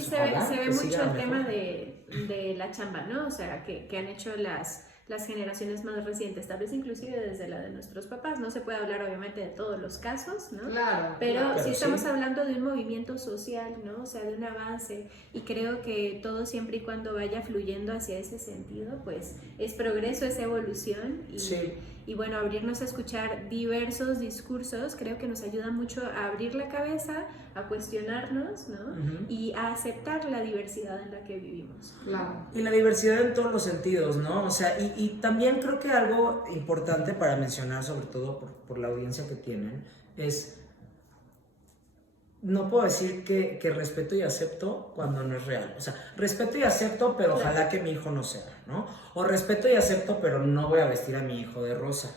se ojalá ve que mucho siga el mejor. tema de la chamba, ¿no? O sea, que han hecho las generaciones más recientes, tal vez inclusive desde la de nuestros papás. No se puede hablar obviamente de todos los casos, ¿no? Claro. Pero claro. sí Pero estamos sí. hablando de un movimiento social, ¿no? O sea, de un avance. Y creo que todo siempre y cuando vaya fluyendo hacia ese sentido, pues es progreso, es evolución. Sí. Y bueno, abrirnos a escuchar diversos discursos creo que nos ayuda mucho a abrir la cabeza, a cuestionarnos, ¿no? Ujú. Y a aceptar la diversidad en la que vivimos. Claro. Y la diversidad en todos los sentidos, ¿no? O sea, y también creo que algo importante para mencionar, sobre todo por la audiencia que tienen, es, no puedo decir que respeto y acepto cuando no es real. O sea, respeto y acepto, pero Claro. ojalá que mi hijo no sea, ¿no? O respeto y acepto, pero no voy a vestir a mi hijo de rosa,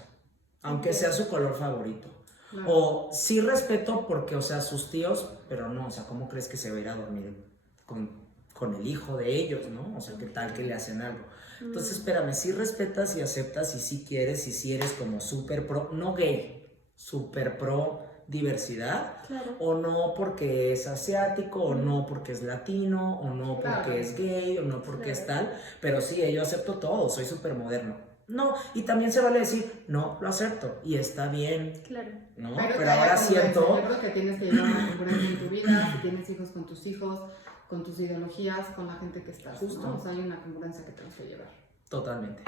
aunque Ok. sea su color favorito. Claro. O sí respeto porque, o sea, sus tíos, pero no, o sea, ¿cómo crees que se va a ir a dormir con el hijo de ellos, ¿no? O sea, ¿qué tal que le hacen algo? Entonces, espérame, sí respetas y aceptas y sí quieres y sí eres como súper pro, no gay, súper pro diversidad, Claro. o no porque es asiático, o no porque es latino, o no porque Claro. es gay, o no porque es Claro. tal, pero sí, yo acepto todo, soy súper moderno. No, y también se vale decir, no, lo acepto, y está bien, Claro. ¿no? Pero Pero ahora siento... Yo creo que tienes que llevar una congruencia en tu vida, si tienes hijos con tus hijos, con tus ideologías, con la gente que estás, Justo. ¿no? O sea, hay una congruencia que tienes que llevar. Totalmente.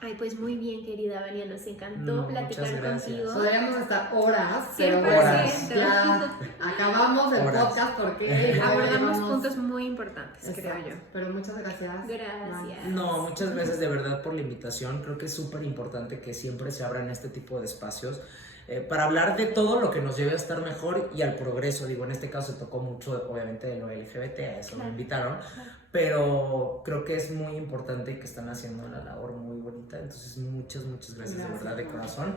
Ay, pues muy bien, querida Vania, nos encantó No, platicar muchas gracias. contigo. Podríamos estar horas, pero 100%. bueno, ya acabamos el Horas. podcast porque ya Abordamos llevamos- puntos muy importantes, creo Exacto. yo. Pero muchas gracias. Gracias. No, muchas gracias de verdad por la invitación. Creo que es súper importante que siempre se abran este tipo de espacios para hablar de todo lo que nos lleve a estar mejor y al progreso. Digo, en este caso se tocó mucho, obviamente, de lo LGBT, a eso me Claro. invitaron, Claro. pero creo que es muy importante y que están haciendo una labor muy bonita. Entonces, muchas gracias, Gracias, de verdad, de Juan. corazón,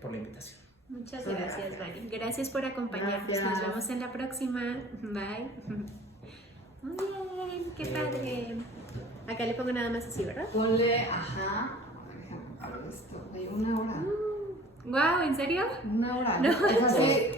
por la invitación. Muchas Muchas gracias, gracias. Vani. Gracias por acompañarnos. Nos Gracias. vemos en la próxima. Bye. Muy bien, qué padre. Acá le pongo nada más así, ¿verdad? Ponle, ajá, a ver esto, de una hora. Wow, ¿en serio? Una hora. No. Es así,